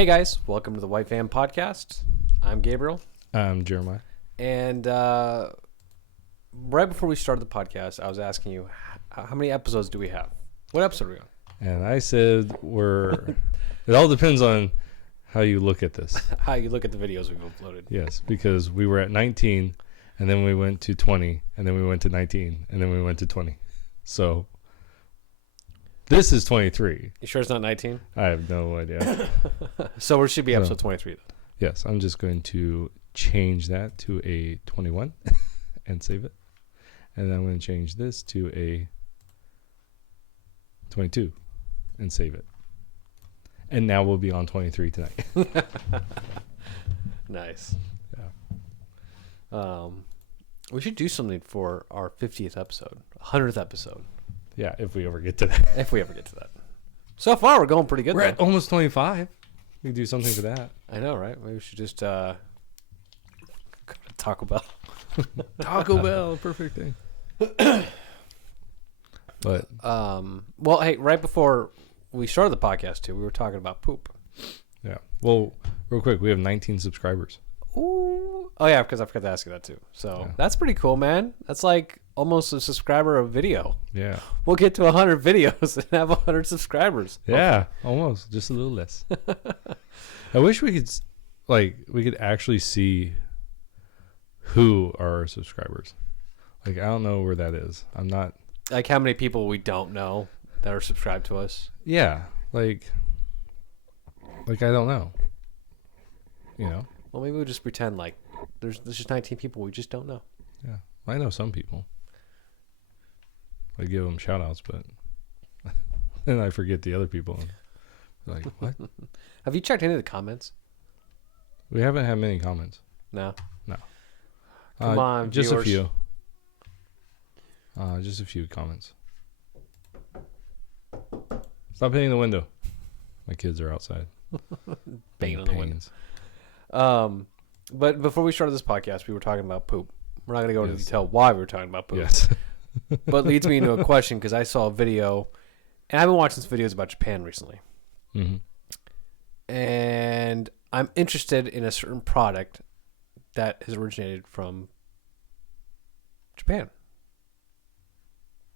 Hey guys, welcome to the White Fan Podcast. I'm Gabriel. I'm Jeremiah. And right before we started the podcast, I was asking you, how many episodes do we have? What episode are we on? And I said it all depends on how you look at this. How you look at the videos we've uploaded. Yes, because we were at 19, and then we went to 20, and then we went to 19, and then we went to 20. So this is 23. You sure it's not 19? I have no idea. So it should be episode 23 then. Yes, I'm just going to change that to a 21 and save it. And then I'm going to change this to a 22 and save it. And now we'll be on 23 tonight. Nice. Yeah. We should do something for our 50th episode, 100th episode. Yeah, if we ever get to that. If we ever get to that. So far, we're going pretty good. We're at almost 25. We can do something for that. I know, right? Maybe we should just go to Taco Bell. Taco Bell, perfect thing. But well, hey, right before we started the podcast too, we were talking about poop. yeah. Well, real quick, we have 19 subscribers. Ooh. Oh yeah, because I forgot to ask you that too. So Yeah. that's pretty cool, man. That's like almost a subscriber a video. Yeah. We'll get to 100 videos and have 100 subscribers. Yeah, almost. Just a little less. I wish we could actually see who are our subscribers. Like, I don't know where that is. I'm not. Like how many people we don't know that are subscribed to us. Yeah. Like I don't know. You know? Well, maybe we'll just pretend like there's just 19 people we just don't know. Yeah. I know some people. I give them shout outs, but then I forget the other people. Like, what? Have you checked any of the comments? We haven't had many comments. No. No. Come on, just viewers. a few. Just a few comments. Stop hitting the window. My kids are outside. Banging on the window. But before we started this podcast, we were talking about poop. We're not going to go into detail why we were talking about poop. Yes. But leads me into a question because I saw a video, and I've been watching some videos about Japan recently. Mm-hmm. And I'm interested in a certain product that has originated from Japan.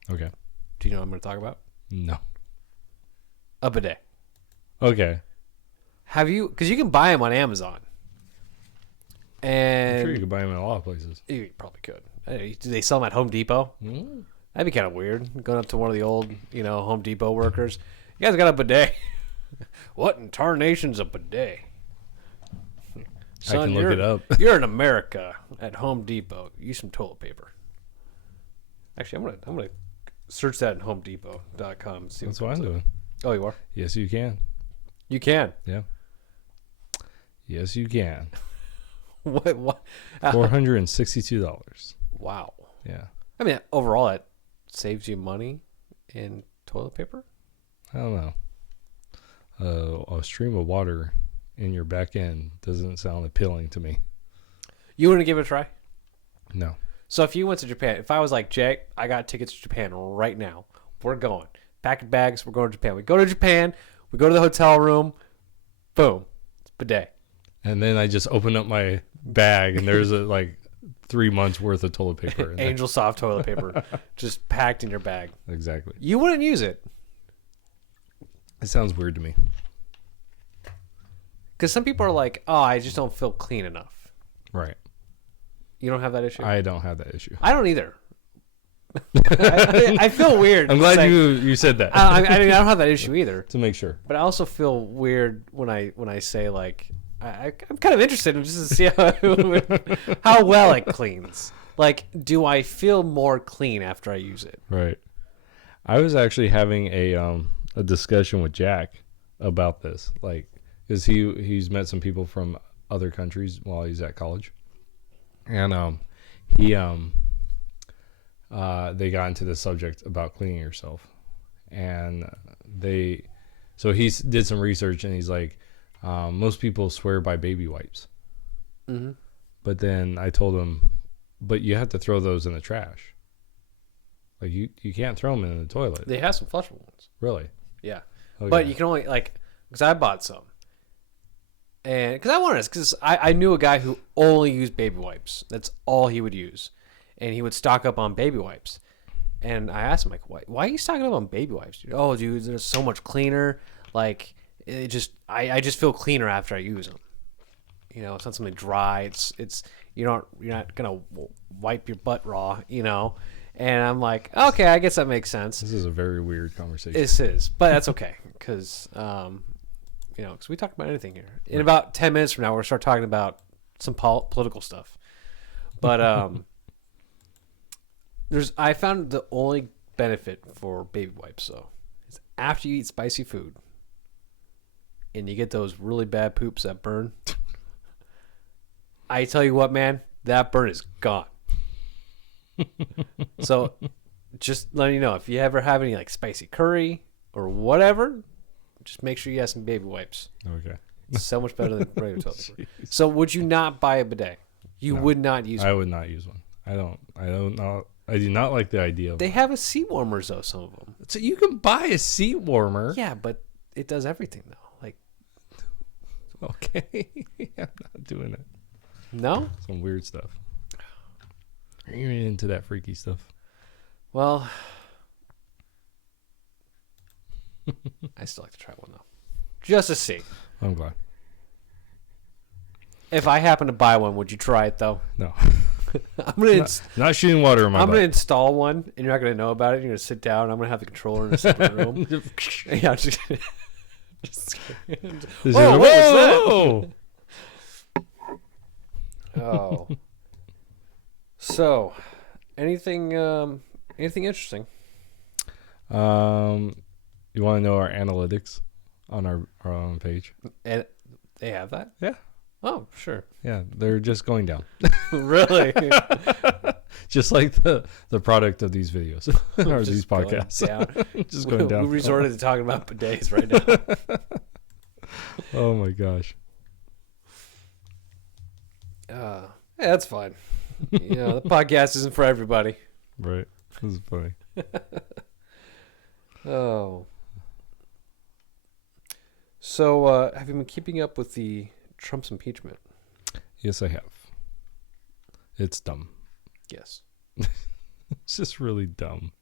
Okay. Do you know what I'm going to talk about? No. A bidet. Okay. Have you? Because you can buy them on Amazon. And I'm sure you could buy them in a lot of places. You probably could. Hey, do they sell them at Home Depot? Mm. That'd be kind of weird. Going up to one of the old, Home Depot workers. You guys got a bidet? What in tarnation's a bidet? Son, I can look it up. You're in America at Home Depot. Use some toilet paper. Actually, I'm gonna search that at HomeDepot.com and see. That's what I'm doing. Oh, you are? Yes, you can. You can. Yeah. Yes, you can. What? $462. Wow. Yeah. I mean, overall, it saves you money in toilet paper. I don't know. A stream of water in your back end doesn't sound appealing to me. You want to give it a try? No. So if you went to Japan, if I was like, Jake, I got tickets to Japan right now. We're going. Pack bags. We're going to Japan. We go to Japan. We go to the hotel room. Boom. It's bidet. And then I just open up my bag and there's 3 months worth of toilet paper in there. Angel soft toilet paper just packed in your bag. Exactly. You wouldn't use it. It sounds weird to me. Because some people are like, oh, I just don't feel clean enough. Right. You don't have that issue? I don't have that issue. I don't either. I feel weird. I'm glad you said that. I don't have that issue either. To make sure. But I also feel weird when I say like I'm kind of interested in just to see how well it cleans. Like, do I feel more clean after I use it? Right. I was actually having a discussion with Jack about this, because he's met some people from other countries while he's at college, and they got into the subject about cleaning yourself, and so he did some research, and he's like, most people swear by baby wipes. Mm-hmm. But then I told him, but you have to throw those in the trash. Like you can't throw them in the toilet. They have some flushable ones. Really? Yeah. Okay. But you can only, because I bought some. And because I wanted this, because I knew a guy who only used baby wipes. That's all he would use. And he would stock up on baby wipes. And I asked him, like, why are you stocking up on baby wipes, dude? Oh, dude, they're so much cleaner. Like, it just, I just feel cleaner after I use them. You know, it's not something dry. It's you're not gonna wipe your butt raw, you know. And I'm like, okay, I guess that makes sense. This is a very weird conversation. This is, but that's okay, because you know, because we talk about anything here. In about 10 minutes from now, we're gonna start talking about some political stuff. But I found the only benefit for baby wipes though is after you eat spicy food and you get those really bad poops that burn. I tell you what, man, that burn is gone. So just letting you know, if you ever have any like spicy curry or whatever, just make sure you have some baby wipes. Okay. It's so much better than regular toilet paper. So would you not buy a bidet? You would not use one. I would not use one. I don't know. I do not like the idea of They have a seat warmers though, some of them. So you can buy a seat warmer. Yeah, but it does everything though. Like, okay. I'm not doing it. no? Some weird stuff. Are you into that freaky stuff? Well, I still like to try one though. Just to see. I'm glad. If I happen to buy one, would you try it though? No. I'm gonna Not shooting water in my I'm butt. gonna install one, and you're not gonna know about it. You're gonna sit down, and I'm gonna have the controller in a separate room. Yeah, I'm just whoa, what was that? Oh. So, anything interesting? You want to know our analytics on our own page? And they have that? Yeah. Oh, sure. Yeah, they're just going down. Really? Just like the product of these videos or Just these podcasts. down. Just going down. We resorted to talking about bidets right now. Oh my gosh. Yeah, that's fine. You know, the podcast isn't for everybody. Right. This is funny. Oh. So, have you been keeping up with the Trump's impeachment? Yes, I have. It's dumb. Yes. It's just really dumb.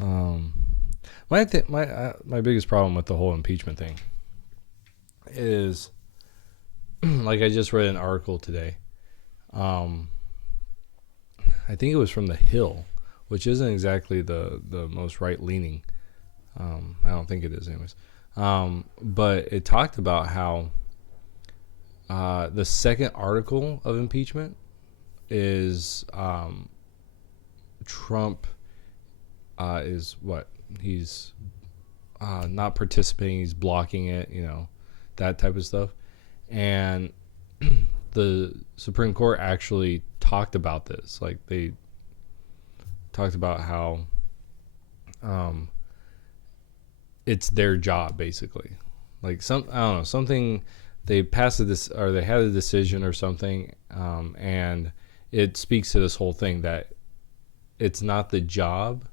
My biggest problem with the whole impeachment thing is, like, I just read an article today. I think it was from The Hill, which isn't exactly the most right leaning. I don't think it is, anyways. But it talked about how the second article of impeachment is Trump is what? He's not participating, he's blocking it, you know, that type of stuff. And the Supreme Court actually talked about this. Like, they talked about how it's their job, basically. Like, I don't know, something, they passed this, or they had a decision or something, and it speaks to this whole thing that it's not the job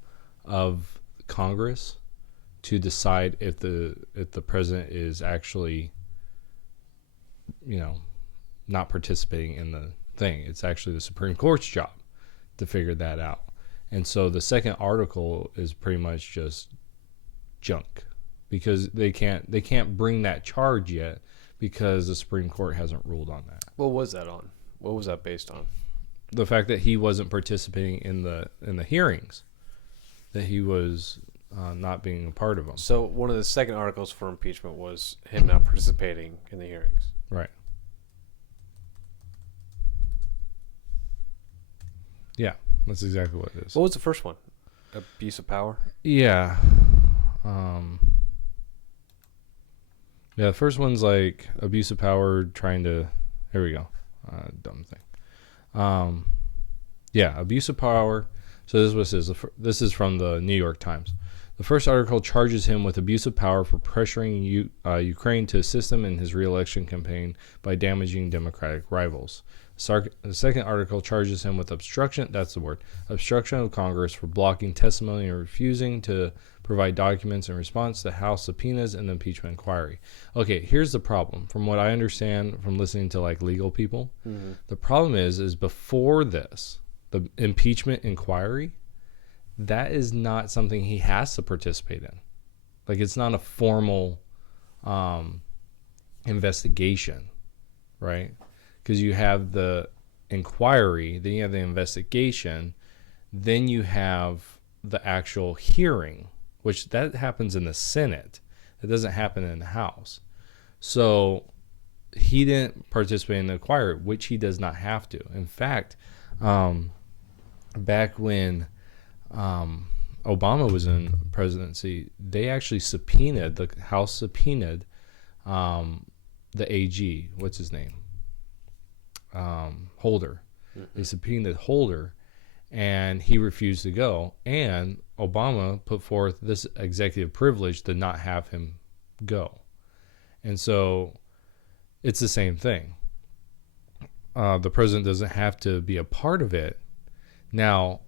of Congress to decide if the president is actually, you know, not participating in the thing. It's actually the Supreme Court's job to figure that out. And so the second article is pretty much just junk, because they can't bring that charge yet because the Supreme Court hasn't ruled on that. What was that on? What was that based on? The fact that he wasn't participating in the hearings, that he was not being a part of them. So one of the second articles for impeachment was him not participating in the hearings. Right. Yeah, that's exactly what it is. What was the first one? Abuse of power? Yeah. Yeah, the first one's like abuse of power, trying to... Here we go. Dumb thing. Yeah, abuse of power. So this is what it says. This is from the New York Times. The first article charges him with abuse of power for pressuring Ukraine to assist him in his re-election campaign by damaging Democratic rivals. The second article charges him with obstruction, that's the word, obstruction of Congress for blocking testimony and refusing to provide documents in response to House subpoenas and the impeachment inquiry. Okay, here's the problem. From what I understand from listening to like legal people, the problem is before this, the impeachment inquiry, that is not something he has to participate in. Like, it's not a formal investigation, right? Because you have the inquiry, then you have the investigation, then you have the actual hearing, which that happens in the Senate. It doesn't happen in the House. So he didn't participate in the inquiry, which he does not have to. In fact, back when Obama was in presidency, they actually subpoenaed, the House subpoenaed the AG, what's his name? Holder. They subpoenaed Holder, and he refused to go. And Obama put forth this executive privilege to not have him go. And so it's the same thing. The president doesn't have to be a part of it. Now,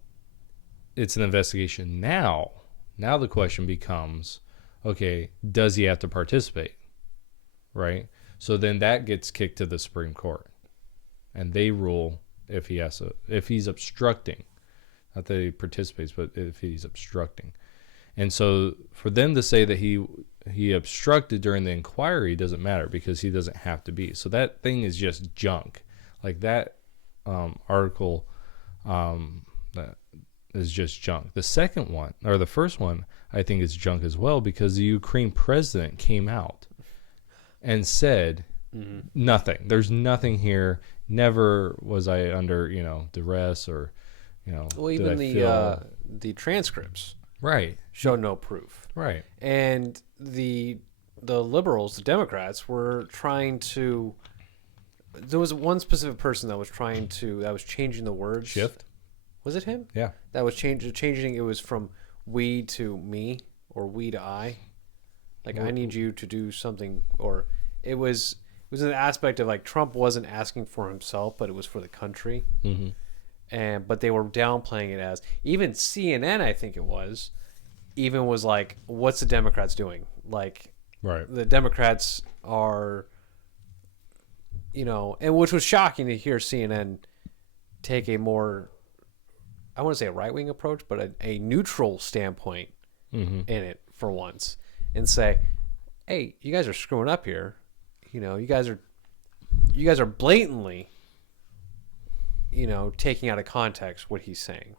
it's an investigation now. Now the question becomes, okay, does he have to participate? Right? So then that gets kicked to the Supreme Court. And they rule if he has to, if he's obstructing. Not that he participates, but if he's obstructing. And so for them to say that he obstructed during the inquiry doesn't matter because he doesn't have to be. So that thing is just junk. Like that article that is just junk. The second one, or the first one, I think is junk as well because the Ukraine president came out and said nothing. There's nothing here. Never was I under, duress or, Well, even the transcripts, right, show no proof, right, and the liberals, the Democrats, were trying to. There was one specific person that was changing the words. Shift. Was it him? Yeah. That was changing. It was from we to me or we to I. Like I need you to do something, or it was an aspect of like Trump wasn't asking for himself, but it was for the country. But they were downplaying it as even CNN, I think it was, even was like, what's the Democrats doing? Like, right. The Democrats are, and which was shocking to hear CNN take a more, I want to say a right-wing approach, but a neutral standpoint in it for once and say, hey, you guys are screwing up here. You guys are blatantly, taking out of context what he's saying.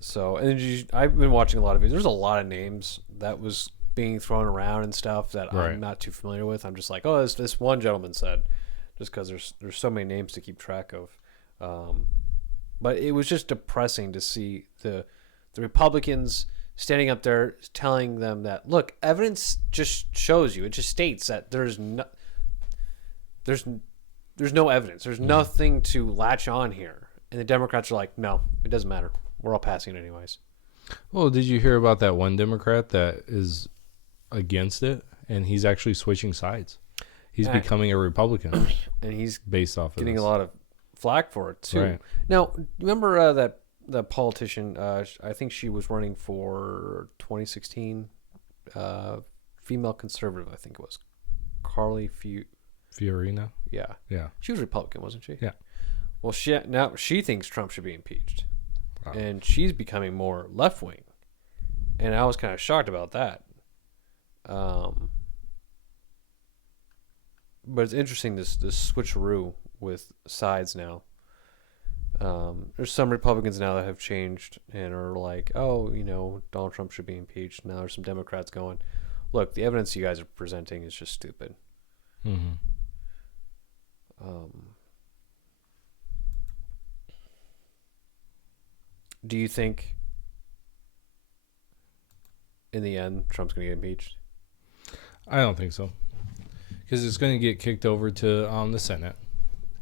So, and I've been watching a lot of videos. There's a lot of names that was being thrown around and stuff that I'm not too familiar with. I'm just like, oh, this one gentleman said, just because there's so many names to keep track of. But it was just depressing to see the Republicans standing up there telling them that, look, evidence just shows you, it just states that there's no evidence. There's nothing to latch on here. And the Democrats are like, no, it doesn't matter. We're all passing it anyways. Well, did you hear about that one Democrat that is against it? And he's actually switching sides. He's becoming a Republican. And he's based off of getting this. a lot of flack for it, too. Right. Now, remember that politician, I think she was running for 2016, female conservative, I think it was. Carly Fiorina? Yeah. Yeah. She was Republican, wasn't she? Yeah. Well, now she thinks Trump should be impeached. Wow. And she's becoming more left-wing. And I was kind of shocked about that. But it's interesting, this switcheroo with sides now. There's some Republicans now that have changed and are like, oh, Donald Trump should be impeached. Now there's some Democrats going, look, the evidence you guys are presenting is just stupid. Do you think in the end Trump's going to get impeached? I don't think so. Because it's going to get kicked over to the Senate.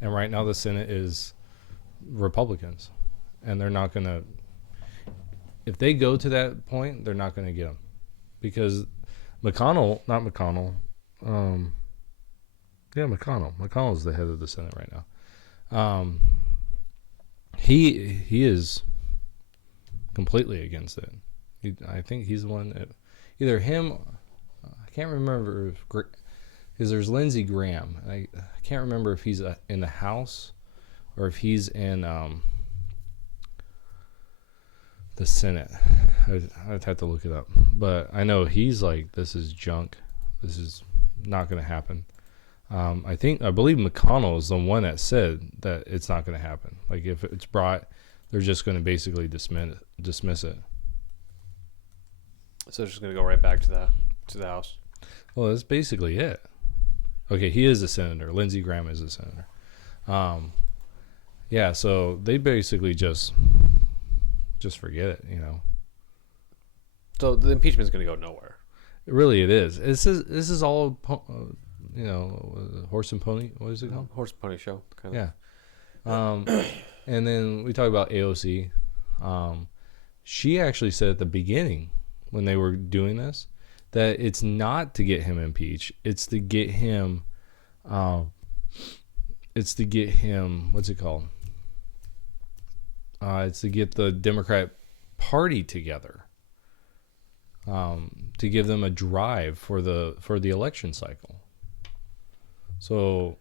And right now the Senate is Republicans. And they're not going to... If they go to that point, they're not going to get him. Because McConnell... McConnell's the head of the Senate right now. He is completely against it. I think he's the one that either him. I can't remember because there's Lindsey Graham. I can't remember if he's in the House or if he's in the Senate. I'd have to look it up, but I know he's like, this is junk. This is not going to happen. I believe McConnell is the one that said that it's not going to happen. Like if it's brought, they're just going to basically dismiss it. So it's just going to go right back to the House. Well, that's basically it. Okay, he is a senator. Lindsey Graham is a senator. Yeah, so they basically just forget it, you know. So the impeachment is going to go nowhere. Really, it is. This is all, you know, horse and pony. What is it called? Horse and pony show, kind of. Yeah. And then we talk about AOC. She actually said at the beginning when they were doing this that it's not to get him impeached. It's to get him. What's it called? It's to get the Democrat Party together. To give them a drive for the election cycle. So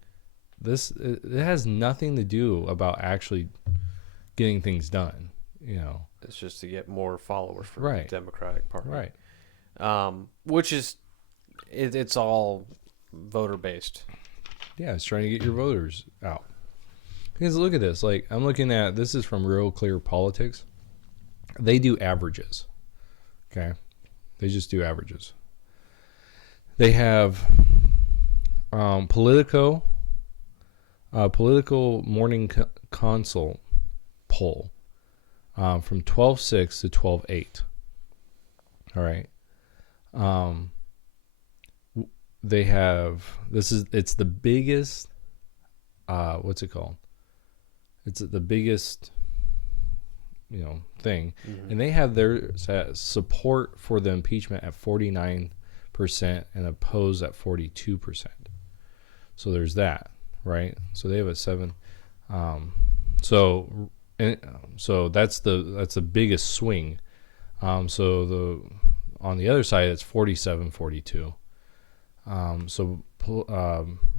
it has nothing to do about actually getting things done, you know. It's just to get more followers for Right. the Democratic Party. Right. Which is it's all voter based. Yeah, it's trying to get your voters out. Because look at this. Like, I'm looking at, this is from Real Clear Politics. They do averages. Okay? They just do averages. They have Politico Morning Consult poll from 12/6 to 12/8. All right. They have, it's the biggest, what's it called? It's the biggest, you know, thing. Mm-hmm. And they have their support for the impeachment at 49% and oppose at 42%. So there's that, right? So they have a 7. So that's the biggest swing. So on the other side, it's 47-42. So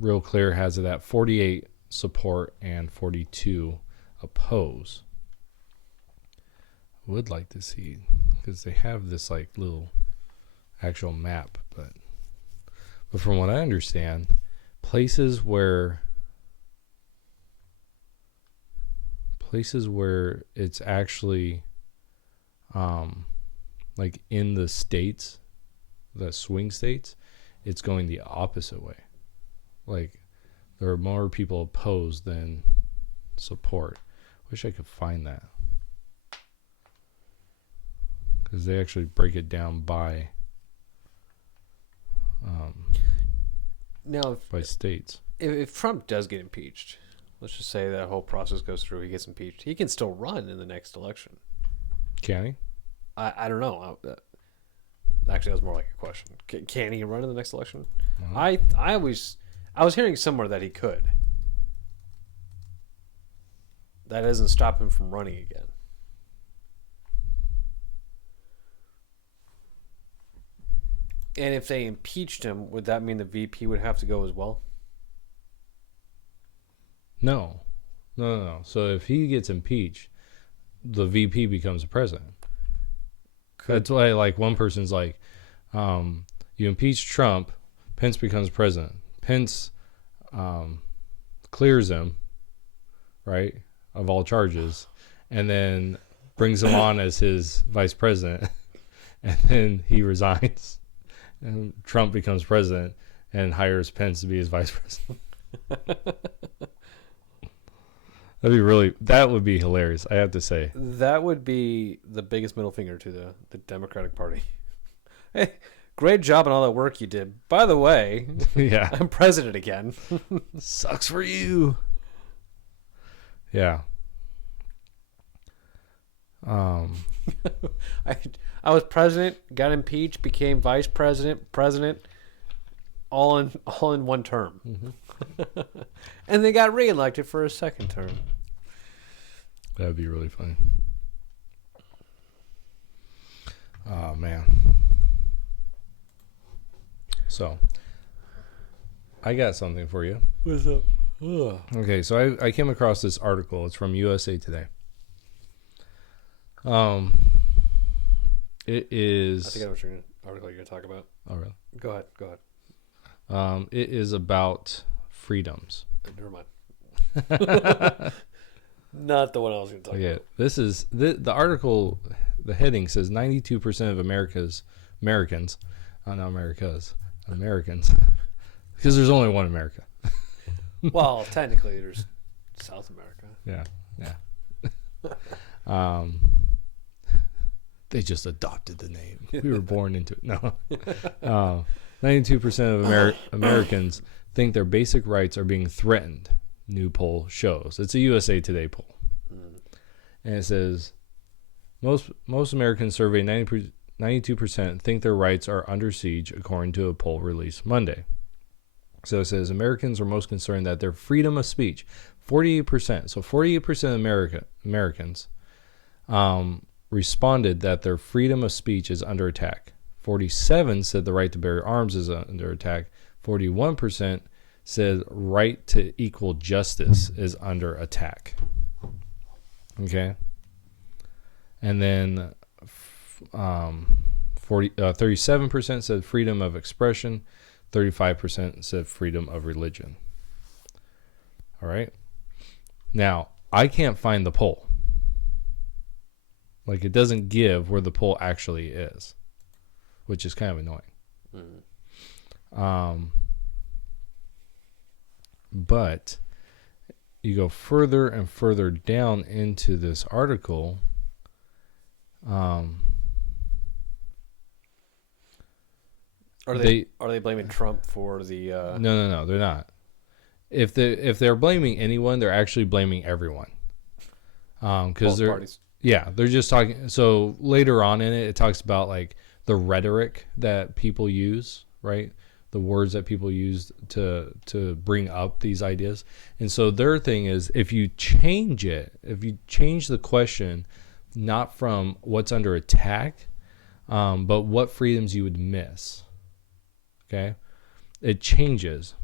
Real Clear has it at 48 support and 42 oppose. Would like to see, because they have this like little actual map, but from what I understand, places where it's actually like in the states, the swing states, it's going the opposite way. Like, there are more people opposed than support. Wish I could find that, because they actually break it down by now by states. If Trump does get impeached, let's just say that whole process goes through, he gets impeached, he can still run in the next election. Can he? I don't know. Actually, that was more like a question. Can he run in the next election? Uh-huh. I was hearing somewhere that he could. That doesn't stop him from running again. And if they impeached him, would that mean the VP would have to go as well? No. So if he gets impeached, the VP becomes the president. That's why, like, one person's like, you impeach Trump, Pence becomes president. Pence clears him, right, of all charges, and then brings him on as his vice president, and then he resigns, and Trump becomes president and hires Pence to be his vice president. That would be hilarious, I have to say. That would be the biggest middle finger to the Democratic Party. Hey, great job on all that work you did. By the way, yeah, I'm president again. Sucks for you. Yeah. I was president, got impeached, became vice president, all in one term. Mm-hmm. And they got reelected for a second term. That would be really funny. man. So, I got something for you. What's up? Ugh. Okay, so I came across this article. It's from USA Today. It is. I think I know what article you're going to talk about. Oh, really? Go ahead. It is about freedoms. Never mind. Not the one I was going to talk about. This is the article. The heading says 92% of Americans, not Americas, Americans, because there's only one America. Well, technically, there's South America. Yeah. They just adopted the name. We were born into it. No. 92% of Americans think their basic rights are being threatened. New poll shows. It's a USA Today poll. And it says most Americans surveyed 92% think their rights are under siege, according to a poll released Monday. So it says Americans are most concerned that their freedom of speech, 48%. So 48% of Americans responded that their freedom of speech is under attack. 47 said the right to bear arms is under attack. 41% said right to equal justice is under attack. Okay. And then 37% said freedom of expression. 35% said freedom of religion. All right. Now, I can't find the poll. Like, it doesn't give where the poll actually is, which is kind of annoying. But you go further and further down into this article. Are they blaming Trump for the? No, they're not. If they're blaming anyone, they're actually blaming everyone. Because they're parties. Yeah, they're just talking. So later on in it, it talks about like the rhetoric that people use, right? The words that people use to bring up these ideas. And so their thing is, if you change the question, not from what's under attack, but what freedoms you would miss. Okay, it changes.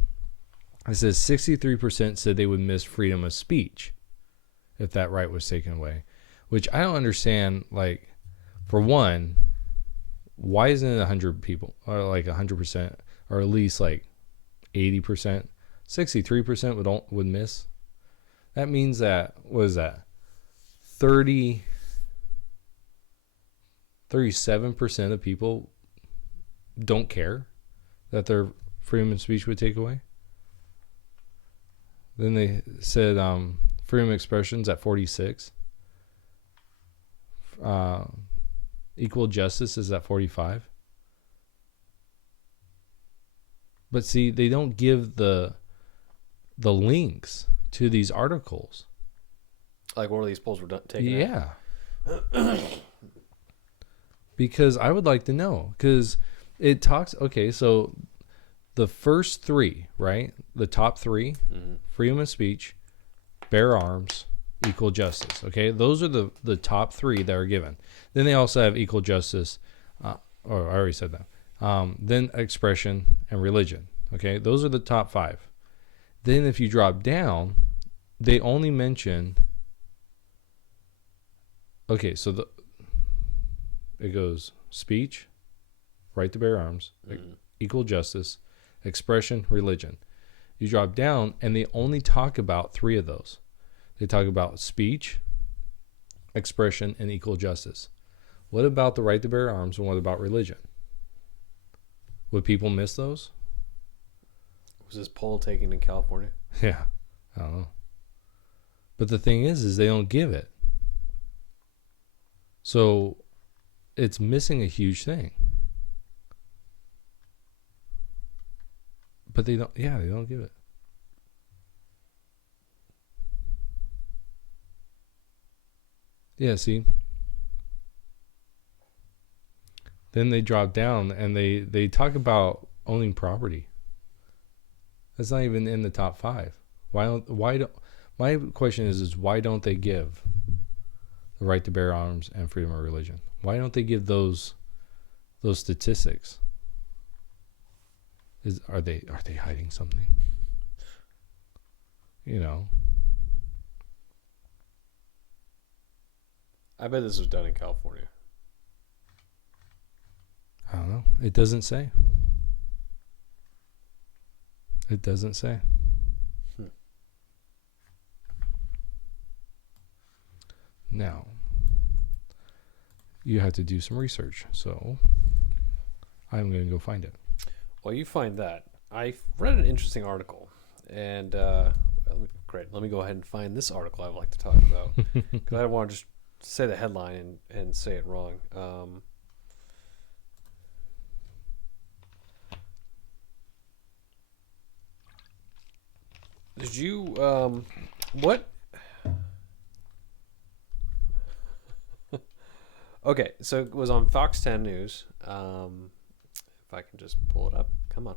It says 63% said they would miss freedom of speech if that right was taken away. Which I don't understand, like, for one, why isn't it 100 people, or like 100%, or at least like 80%? 63% would miss. That means that, what is that? 37% of people don't care that their freedom of speech would take away. Then they said freedom of expression's at 46. Equal justice is at 45. But see, they don't give the links to these articles. Like one of these polls were taken. Yeah. Because I would like to know. Because it talks, okay, so the first three, right? The top three, freedom of speech, bear arms, equal justice. Okay, those are the top three that are given. Then they also have equal justice, or I already said that. Then expression and religion. Okay, those are the top five. Then if you drop down, they only mention. Okay, so it goes speech, right to bear arms, equal justice, expression, religion. You drop down, and they only talk about three of those. They talk about speech, expression, and equal justice. What about the right to bear arms, and what about religion? Would people miss those? Was this poll taken in California? Yeah, I don't know. But the thing is they don't give it. So it's missing a huge thing. But they don't give it. Yeah, see? Then they drop down and they talk about owning property. That's not even in the top five. My question is why don't they give the right to bear arms and freedom of religion? Why don't they give those those statistics. Are they hiding something? You know. I bet this was done in California. I don't know. It doesn't say. It doesn't say. Now, you have to do some research, so I'm going to go find it. Well, you find that. I read an interesting article, and great. Let me go ahead and find this article I'd like to talk about, because I don't want to just say the headline and say it wrong. Did you what? Okay, so it was on Fox 10 News. If I can just pull it up. Come on.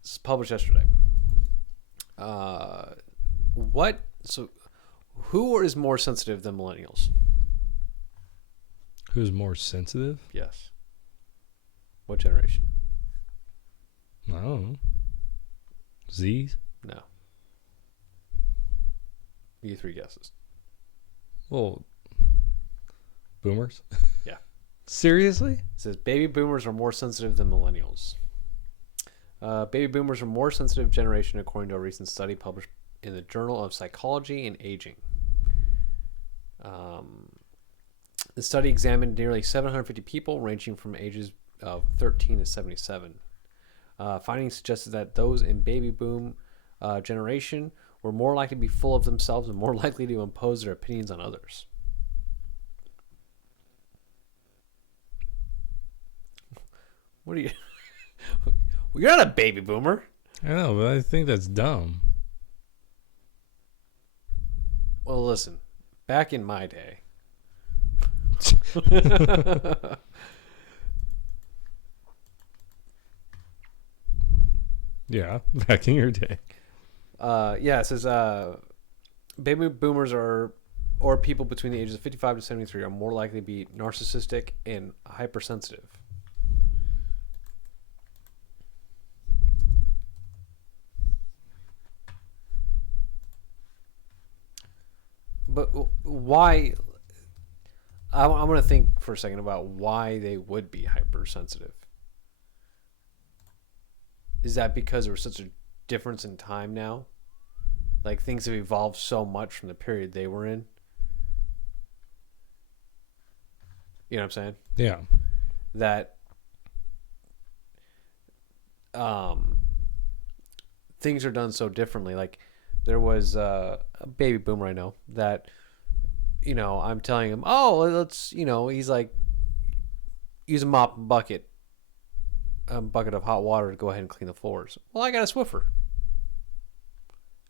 This is published yesterday. Who is more sensitive than millennials? Who's more sensitive? Yes. What generation? I don't know. Z's? No. You 3 guesses. Well, boomers? Yeah. Seriously? It says baby boomers are more sensitive than millennials. Baby boomers are more sensitive generation according to a recent study published in the Journal of Psychology and Aging. The study examined nearly 750 people ranging from ages of 13 to 77. Findings suggested that those in baby boom generation were more likely to be full of themselves and more likely to impose their opinions on others. What are you... Well, you're not a baby boomer. I know, but I think that's dumb. Well, listen. Back in my day... Yeah, back in your day. It says baby boomers or people between the ages of 55 to 73 are more likely to be narcissistic and hypersensitive. But why? I'm going to think for a second about why they would be hypersensitive. Is that because there was such a difference in time now? Like, things have evolved so much from the period they were in? You know what I'm saying? Yeah. That things are done so differently. Like, there was a baby boomer I know that, you know, I'm telling him, oh, let's, you know, he's like, use a mop and bucket of hot water to go ahead and clean the floors. Well, I got a Swiffer.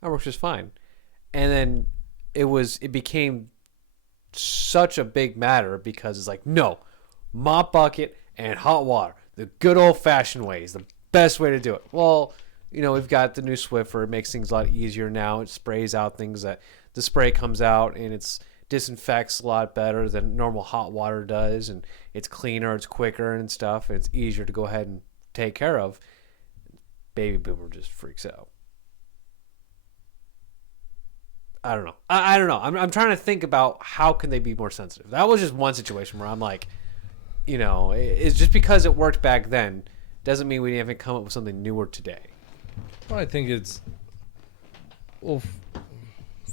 That works just fine. And then it became such a big matter because it's like, no, mop bucket and hot water, the good old fashioned way is the best way to do it. Well, you know, we've got the new Swiffer. It makes things a lot easier now. It sprays out things that the spray comes out and it's disinfects a lot better than normal hot water does, and it's cleaner, it's quicker and stuff, and it's easier to go ahead and take care of. Baby boomer just freaks out. I don't know. I don't know. I'm trying to think about how can they be more sensitive. That was just one situation where I'm like, you know, it's just because it worked back then doesn't mean we haven't come up with something newer today. Well, I think it's... Well,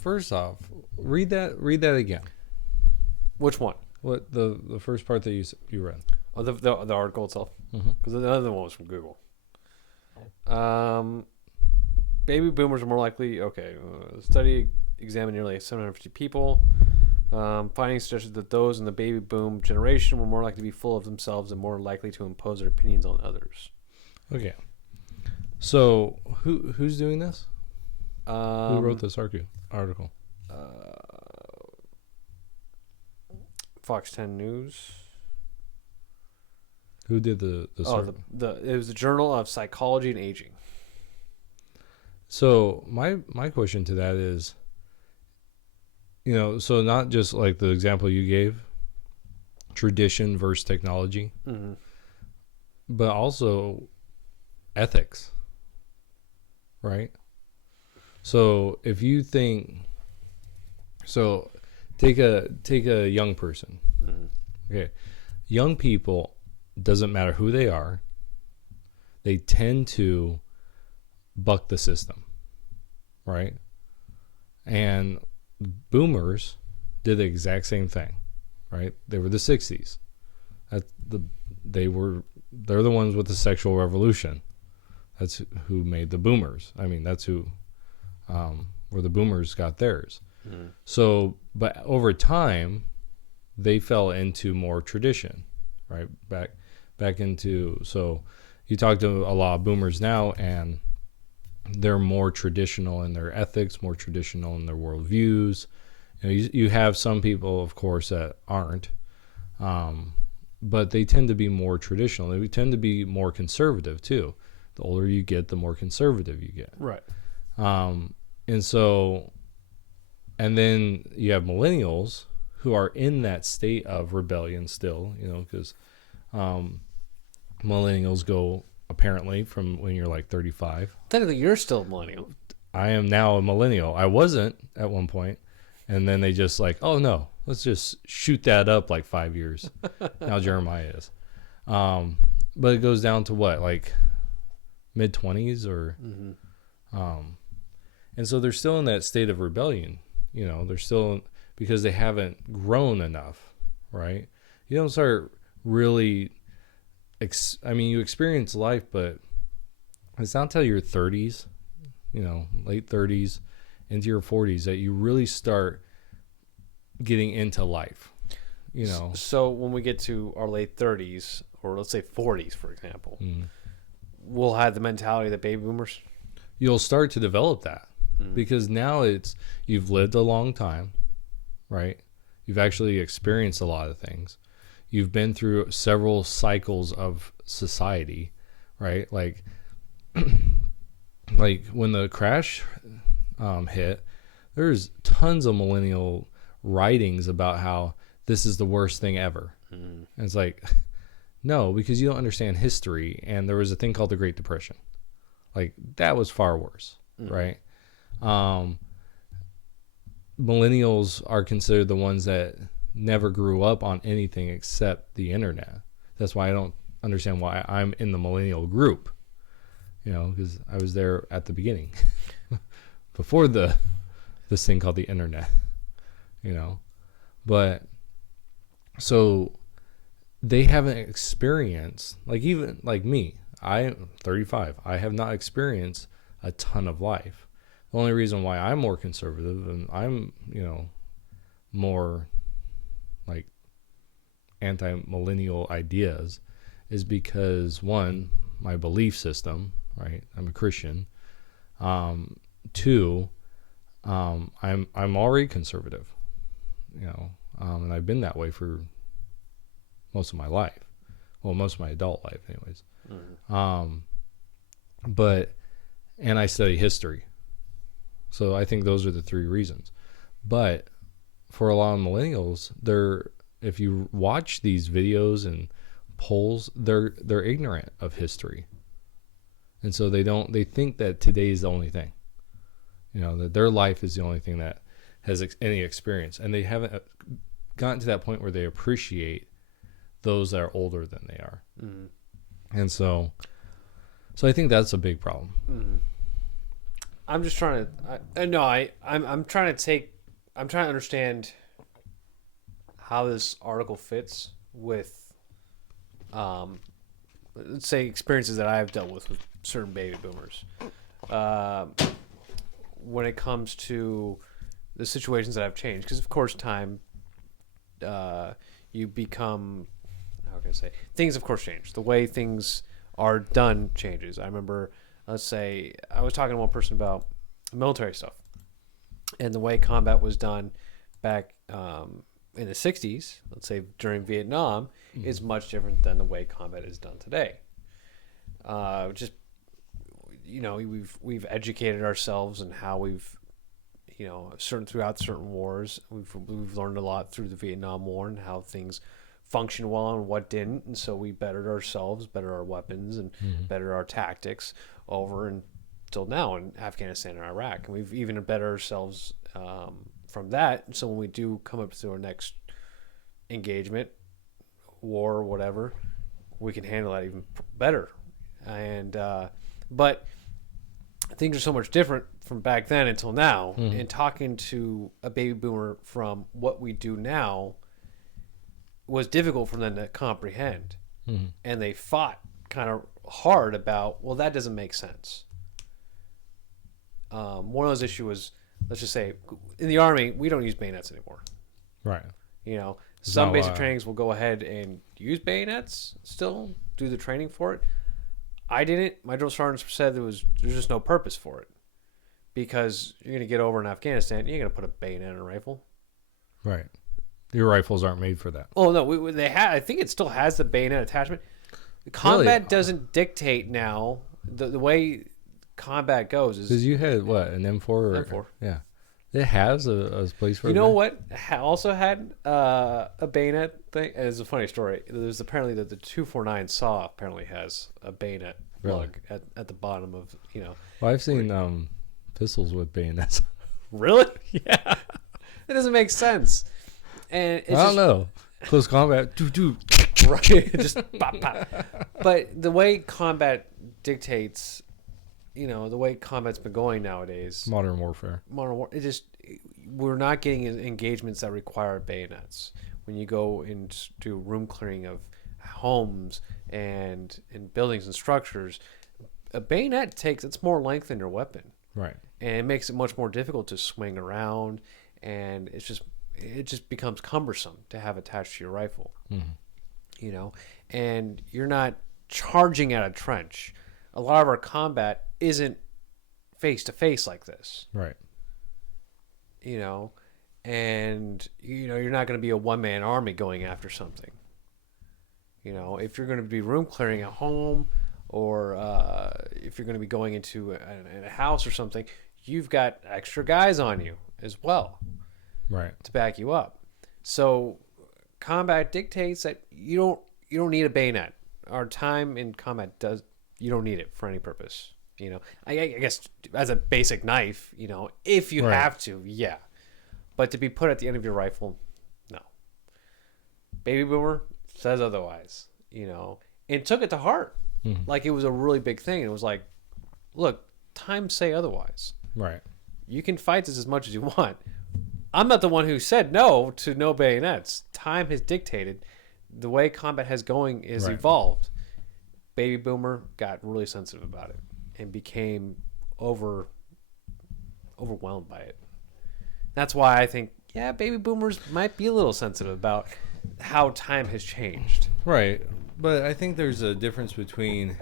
first off, read that again. Which one? What the first part that you read? Oh, the article itself. Because the other one was from Google. Baby boomers are more likely. Okay, study examined nearly 750 people. Findings suggested that those in the baby boom generation were more likely to be full of themselves and more likely to impose their opinions on others. Okay. So who's doing this? Who wrote this article? Fox 10 News. Who did the it was the Journal of Psychology and Aging. So my question to that is, you know, so not just like the example you gave tradition versus technology, but also ethics, right? So if you think, so take a young person. Okay, young people, doesn't matter who they are, they tend to buck the system, right? And boomers did the exact same thing, right? They were the 60s. They're the ones with the sexual revolution. That's who made the boomers. I mean, that's who where the boomers got theirs. So, but over time, they fell into more tradition, right? Back into, so you talk to a lot of boomers now, and they're more traditional in their ethics, more traditional in their worldviews. You have some people, of course, that aren't, but they tend to be more traditional. They tend to be more conservative too. The older you get, the more conservative you get. Right. And so, and then you have millennials who are in that state of rebellion still, because millennials go apparently from when you're like 35. Technically, you're still a millennial. I am now a millennial. I wasn't at one point, and then they just like, oh no, let's just shoot that up like 5 years. Now Jeremiah is, but it goes down to what, like mid-20s or, and so they're still in that state of rebellion. They're still, because they haven't grown enough, right? You don't start really. You experience life, but it's not until your 30s, late 30s into your 40s that you really start getting into life, So when we get to our late 30s, or let's say 40s, for example, we'll have the mentality of the baby boomers. You'll start to develop that because now you've lived a long time, right? You've actually experienced a lot of things. You've been through several cycles of society, right? Like when the crash hit, there's tons of millennial writings about how this is the worst thing ever. And it's like, no, because you don't understand history. And there was a thing called the Great Depression. Like, that was far worse, right? Millennials are considered the ones that never grew up on anything except the internet. That's why I don't understand why I'm in the millennial group, because I was there at the beginning before this thing called the internet, but so they haven't experienced, like, even like me, I'm 35. I have not experienced a ton of life. The only reason why I'm more conservative and I'm, more like anti-millennial ideas is because, one, my belief system, right? I'm a Christian. Two, I'm already conservative, and I've been that way for most of my life. Well, most of my adult life anyways. And I study history. So I think those are the three reasons. But for a lot of millennials, if you watch these videos and polls, they're ignorant of history. And so they think that today is the only thing. That their life is the only thing that has any experience. And they haven't gotten to that point where they appreciate those that are older than they are. And so I think that's a big problem. I'm just trying to. I'm trying to understand how this article fits with, let's say, experiences that I've dealt with certain baby boomers. When it comes to the situations that have changed, because of course, time, you become, how can I say, things of course change. The way things are done changes. I remember, let's say, I was talking to one person about military stuff, and the way combat was done back in the 60s, let's say during Vietnam, is much different than the way combat is done today. We've educated ourselves in how we've, throughout certain wars, we've learned a lot through the Vietnam War and how things functioned well and what didn't, and so we bettered ourselves, bettered our weapons, and bettered our tactics over until now in Afghanistan and Iraq, and we've even bettered ourselves from that. So when we do come up to our next engagement, war, whatever, we can handle that even better. And but things are so much different from back then until now. And talking to a baby boomer from what we do now was difficult for them to comprehend. And they fought kind of hard about, well, that doesn't make sense. One of those issues was, let's just say, in the Army, we don't use bayonets anymore. Right. You know, some basic trainings will go ahead and use bayonets still, do the training for it. I didn't. My drill sergeants said there's just no purpose for it, because you're going to get over in Afghanistan, you're going to put a bayonet in a rifle. Right. Your rifles aren't made for that. Oh no, they had. I think it still has the bayonet attachment. Combat doesn't dictate now. The way combat goes is, because you had what, an M4 or M4. Yeah, it has a place for. You know what? Also had a bayonet thing. It's a funny story. There's apparently that the 249 saw apparently has a bayonet plug at the bottom of, you know. Well, I've seen pistols with bayonets. Really? Yeah. It doesn't make sense. And it's I don't know. Close combat. Right. Just pop, pop. But the way combat dictates, you know, the way combat's been going nowadays. Modern warfare. We're not getting engagements that require bayonets. When you go into room clearing of homes and in buildings and structures, a bayonet it's more length than your weapon. Right. And it makes it much more difficult to swing around, and it just becomes cumbersome to have attached to your rifle. You know, and you're not charging at a trench. A lot of our combat isn't face to face like this. Right. You know, and you know, you're not going to be a one-man army going after something. You know, if you're going to be room clearing at home, or if you're going to be going into a house or something, you've got extra guys on you as well. Right. To back you up. So combat dictates that you don't need a bayonet. Our time in combat you don't need it for any purpose. You know, I guess as a basic knife, you know, if you have to, yeah. But to be put at the end of your rifle, no. Baby boomer says otherwise, you know, and took it to heart. Like it was a really big thing. It was like, look, times say otherwise. Right. You can fight this as much as you want. I'm not the one who said no to no bayonets. Time has dictated. The way combat has evolved. Baby boomer got really sensitive about it and became overwhelmed by it. That's why I think, yeah, baby boomers might be a little sensitive about how time has changed. Right. But I think there's a difference between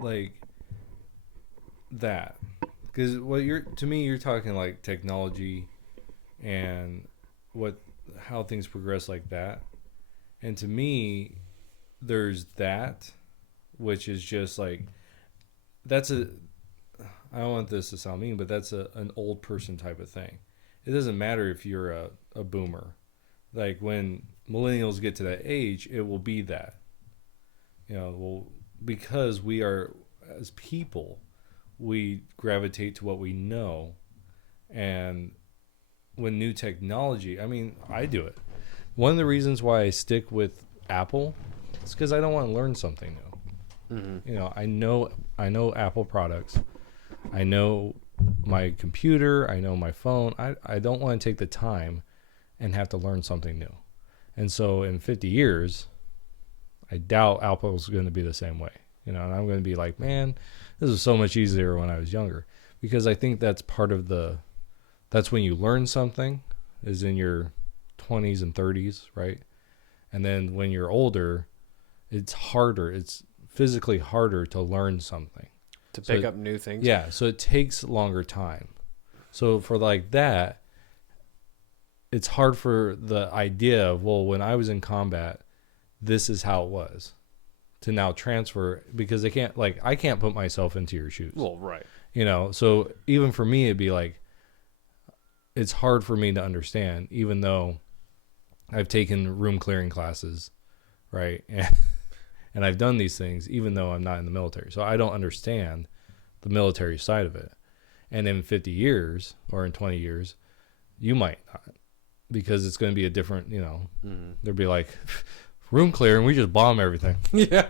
like that. Because to me, you're talking like technology and how things progress like that. And to me, there's that, which is just like, I don't want this to sound mean, but that's an old person type of thing. It doesn't matter if you're a boomer. Like when millennials get to that age, it will be that. You know, well, because we are, as people, we gravitate to what we know. And when new technology, I mean, I do it. One of the reasons why I stick with Apple is because I don't want to learn something new. You know, I know Apple products. I know my computer. I know my phone. I don't want to take the time and have to learn something new. And so in 50 years, I doubt Apple's going to be the same way. You know, and I'm going to be like, man, this was so much easier when I was younger. Because I think that's part of that's when you learn something, is in your 20s and 30s, right? And then when you're older, it's harder. It's physically harder to learn something. To pick up new things? Yeah, so it takes longer time. So for like that, it's hard for the idea of, well, when I was in combat, this is how it was, to now transfer, because I can't put myself into your shoes. Well, right. You know, so even for me, it'd be like, it's hard for me to understand, even though I've taken room clearing classes, right? And I've done these things even though I'm not in the military. So I don't understand the military side of it. And in 50 years or in 20 years, you might not, because it's going to be a different, they'll be like, room clearing, we just bomb everything. Yeah.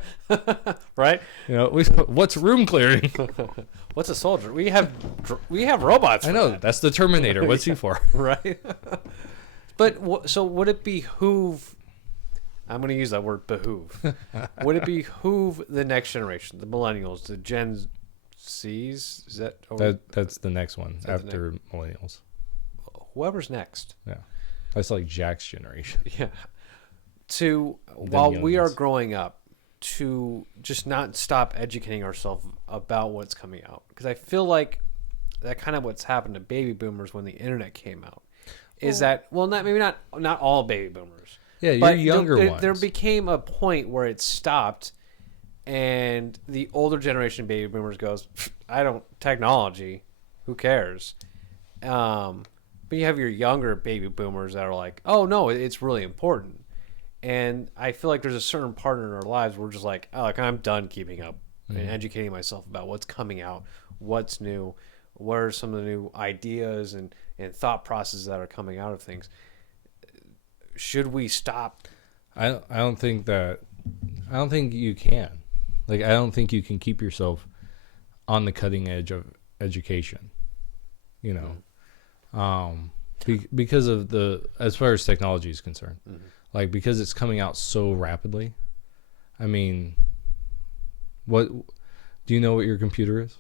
Right? What's room clearing? What's a soldier? We have robots. I know. That's the Terminator. What's he for? Right? But so would it behoove, I'm going to use that word behoove. Would it behoove the next generation, the millennials, the Gen Z's? Is that's the next one after millennials. Whoever's next. Yeah. That's like Jack's generation. Yeah. While we are growing up, to just not stop educating ourselves about what's coming out. Because I feel like that kind of what's happened to baby boomers when the internet came out. Not all baby boomers. Yeah, you're younger ones. There became a point where it stopped, and the older generation of baby boomers goes, technology, who cares? But you have your younger baby boomers that are like, oh no, it's really important. And I feel like there's a certain part in our lives where we're just like, oh, I'm done keeping up and educating myself about what's coming out, what's new, what are some of the new ideas and thought processes that are coming out of things. Should we stop? I don't think you can. Like, I don't think you can keep yourself on the cutting edge of education, because of as far as technology is concerned, like, because it's coming out so rapidly. I mean, do you know what your computer is?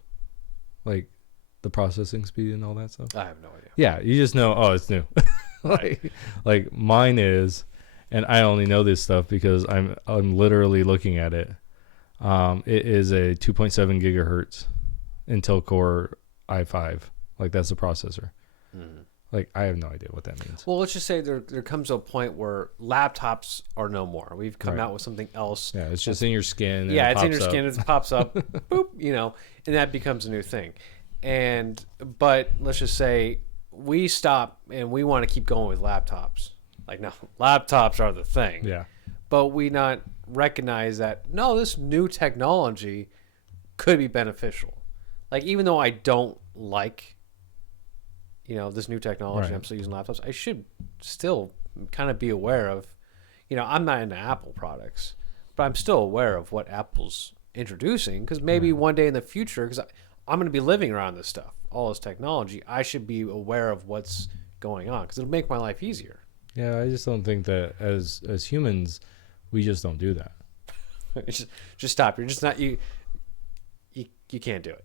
Like, the processing speed and all that stuff? I have no idea. Yeah, you just know, oh, it's new. like mine is, and I only know this stuff because I'm literally looking at it. It is a 2.7 gigahertz Intel Core i5. Like, that's the processor. Like, I have no idea what that means. Well, let's just say there comes a point where laptops are no more. We've come out with something else. Yeah, it's just in your skin. Yeah, it's in your skin. It pops up, boop, and that becomes a new thing. But let's just say we stop and we want to keep going with laptops. Like, no, laptops are the thing. Yeah. But we not recognize that, no, this new technology could be beneficial. Like, even though I don't like, this new technology, I'm still using laptops, I should still kind of be aware of, I'm not into Apple products, but I'm still aware of what Apple's introducing, because maybe one day in the future, because I'm going to be living around this stuff, all this technology, I should be aware of what's going on, because it'll make my life easier. Yeah, I just don't think that as humans, we just don't do that. just stop. You're just not, you can't do it.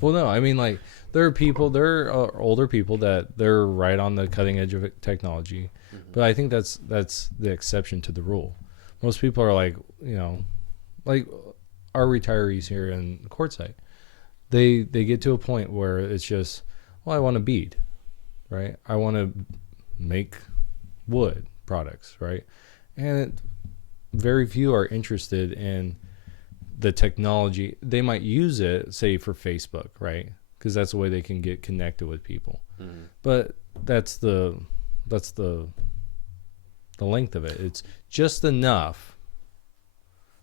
Well, no, I mean, like, there are older people that they're right on the cutting edge of technology, but I think that's the exception to the rule. Most people are like, like our retirees here in Quartzsite, they get to a point where it's just, well, I want to bead, right? I want to make wood products, right? And very few are interested in the technology. They might use it, say, for Facebook, right? Because that's the way they can get connected with people. But that's the length of it. It's just enough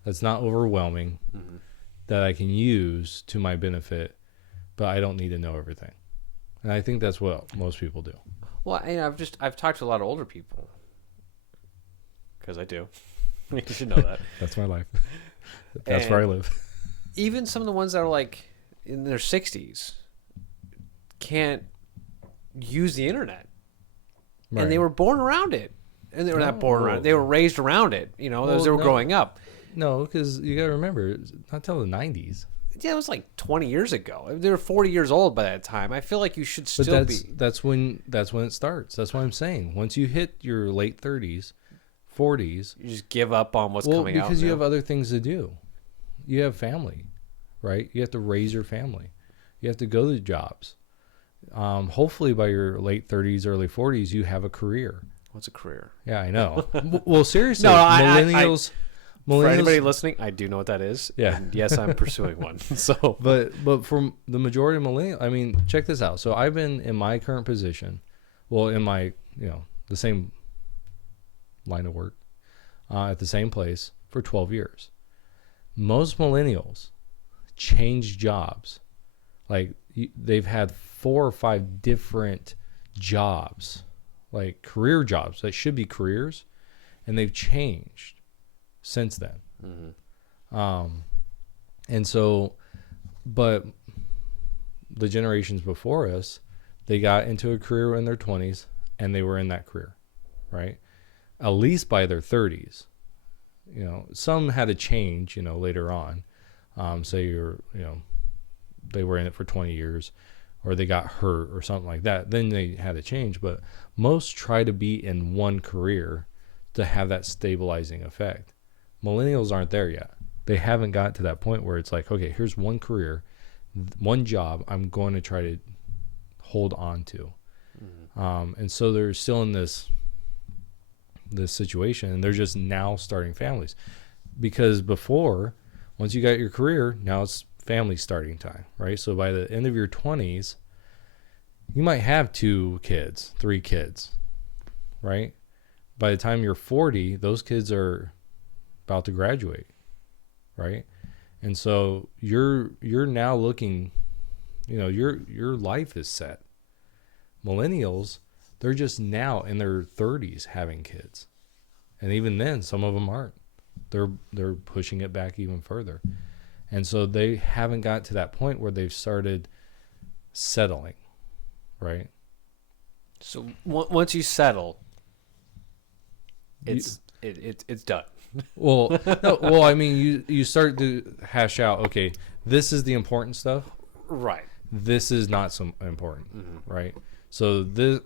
that's not overwhelming that I can use to my benefit, but I don't need to know everything. And I think that's what most people do. Well, I've talked to a lot of older people, because I do. You should know that. That's my life. That's where I live. Even some of the ones that are like in their 60s can't use the internet. Right. And they were born around it. And they were not born around it. They were raised around it, as they were growing up. No, because you got to remember, not till the 90s. Yeah, it was like 20 years ago. They were 40 years old by that time. I feel like you should still be. That's when it starts. That's what I'm saying. Once you hit your late 30s, 40s, you just give up on what's coming out. Because you have other things to do. You have family, right? You have to raise your family. You have to go to jobs. Hopefully by your late 30s, early 40s, you have a career. What's a career? Yeah, I know. Well, seriously, no, millennials. For anybody listening, I do know what that is. Yeah. And yes, I'm pursuing one. So, but from the majority of millennials, I mean, check this out. So I've been in my current position, well, in my, the same line of work at the same place for 12 years. Most millennials change jobs. Like they've had 4 or 5 different jobs, like career jobs that should be careers, and they've changed since then. And so, but the generations before us, they got into a career in their 20s and they were in that career, right? At least by their 30s. You know, some had to change, you know, later on. Say they were in it for 20 years or they got hurt or something like that. Then they had to change. But most try to be in one career to have that stabilizing effect. Millennials aren't there yet. They haven't got to that point where it's like, okay, here's one career, one job I'm going to try to hold on to. And so they're still in this situation, and they're just now starting families. Because before, once you got your career, now it's family starting time, right? So by the end of your 20s, you might have 2 kids, 3 kids, right? By the time you're 40, those kids are about to graduate, right? And so you're now looking, you know, your life is set. Millennials, they're just now in their 30s having kids. And even then, some of them aren't. They're pushing it back even further. And so they haven't got to that point where they've started settling, right? So once you settle, it's done. Well, no, well, I mean, you start to hash out, okay, this is the important stuff. Right. This is not so important, right? So this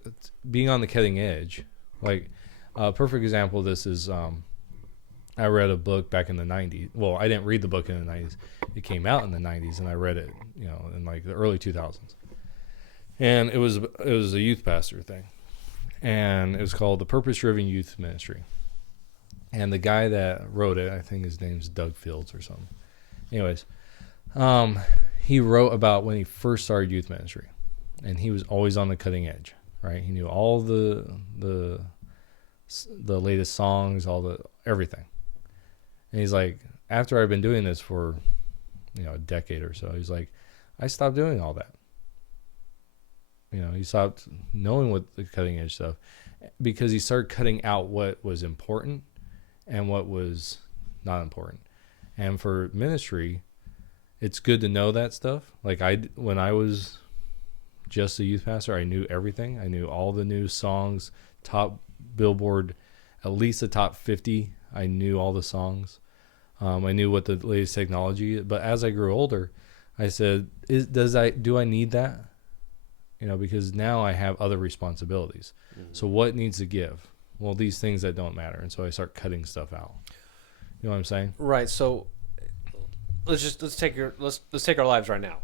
being on the cutting edge, like a perfect example of this is I read a book back in the 90s. Well, I didn't read the book in the 90s. It came out in the 90s, and I read it, you know, in like the early 2000s. And it was a youth pastor thing, and it was called The Purpose-Driven Youth Ministry. And the guy that wrote it, I think his name's Doug Fields or something. Anyways, he wrote about when he first started youth ministry, and he was always on the cutting edge, right? He knew all the latest songs, everything. And he's like, after I've been doing this for, you know, a decade or so, he's like, I stopped doing all that. You know, he stopped knowing what the cutting edge stuff, because he started cutting out what was important and what was not important. And for ministry, it's good to know that stuff. Like when I was just a youth pastor, I knew everything. I knew all the new songs, top Billboard, at least the top 50. I knew all the songs. I knew what the latest technology is. But as I grew older, I said, do I need that? You know, because now I have other responsibilities. So what needs to give? Well, these things that don't matter. And so I start cutting stuff out. You know what I'm saying? Right. So let's take our lives right now.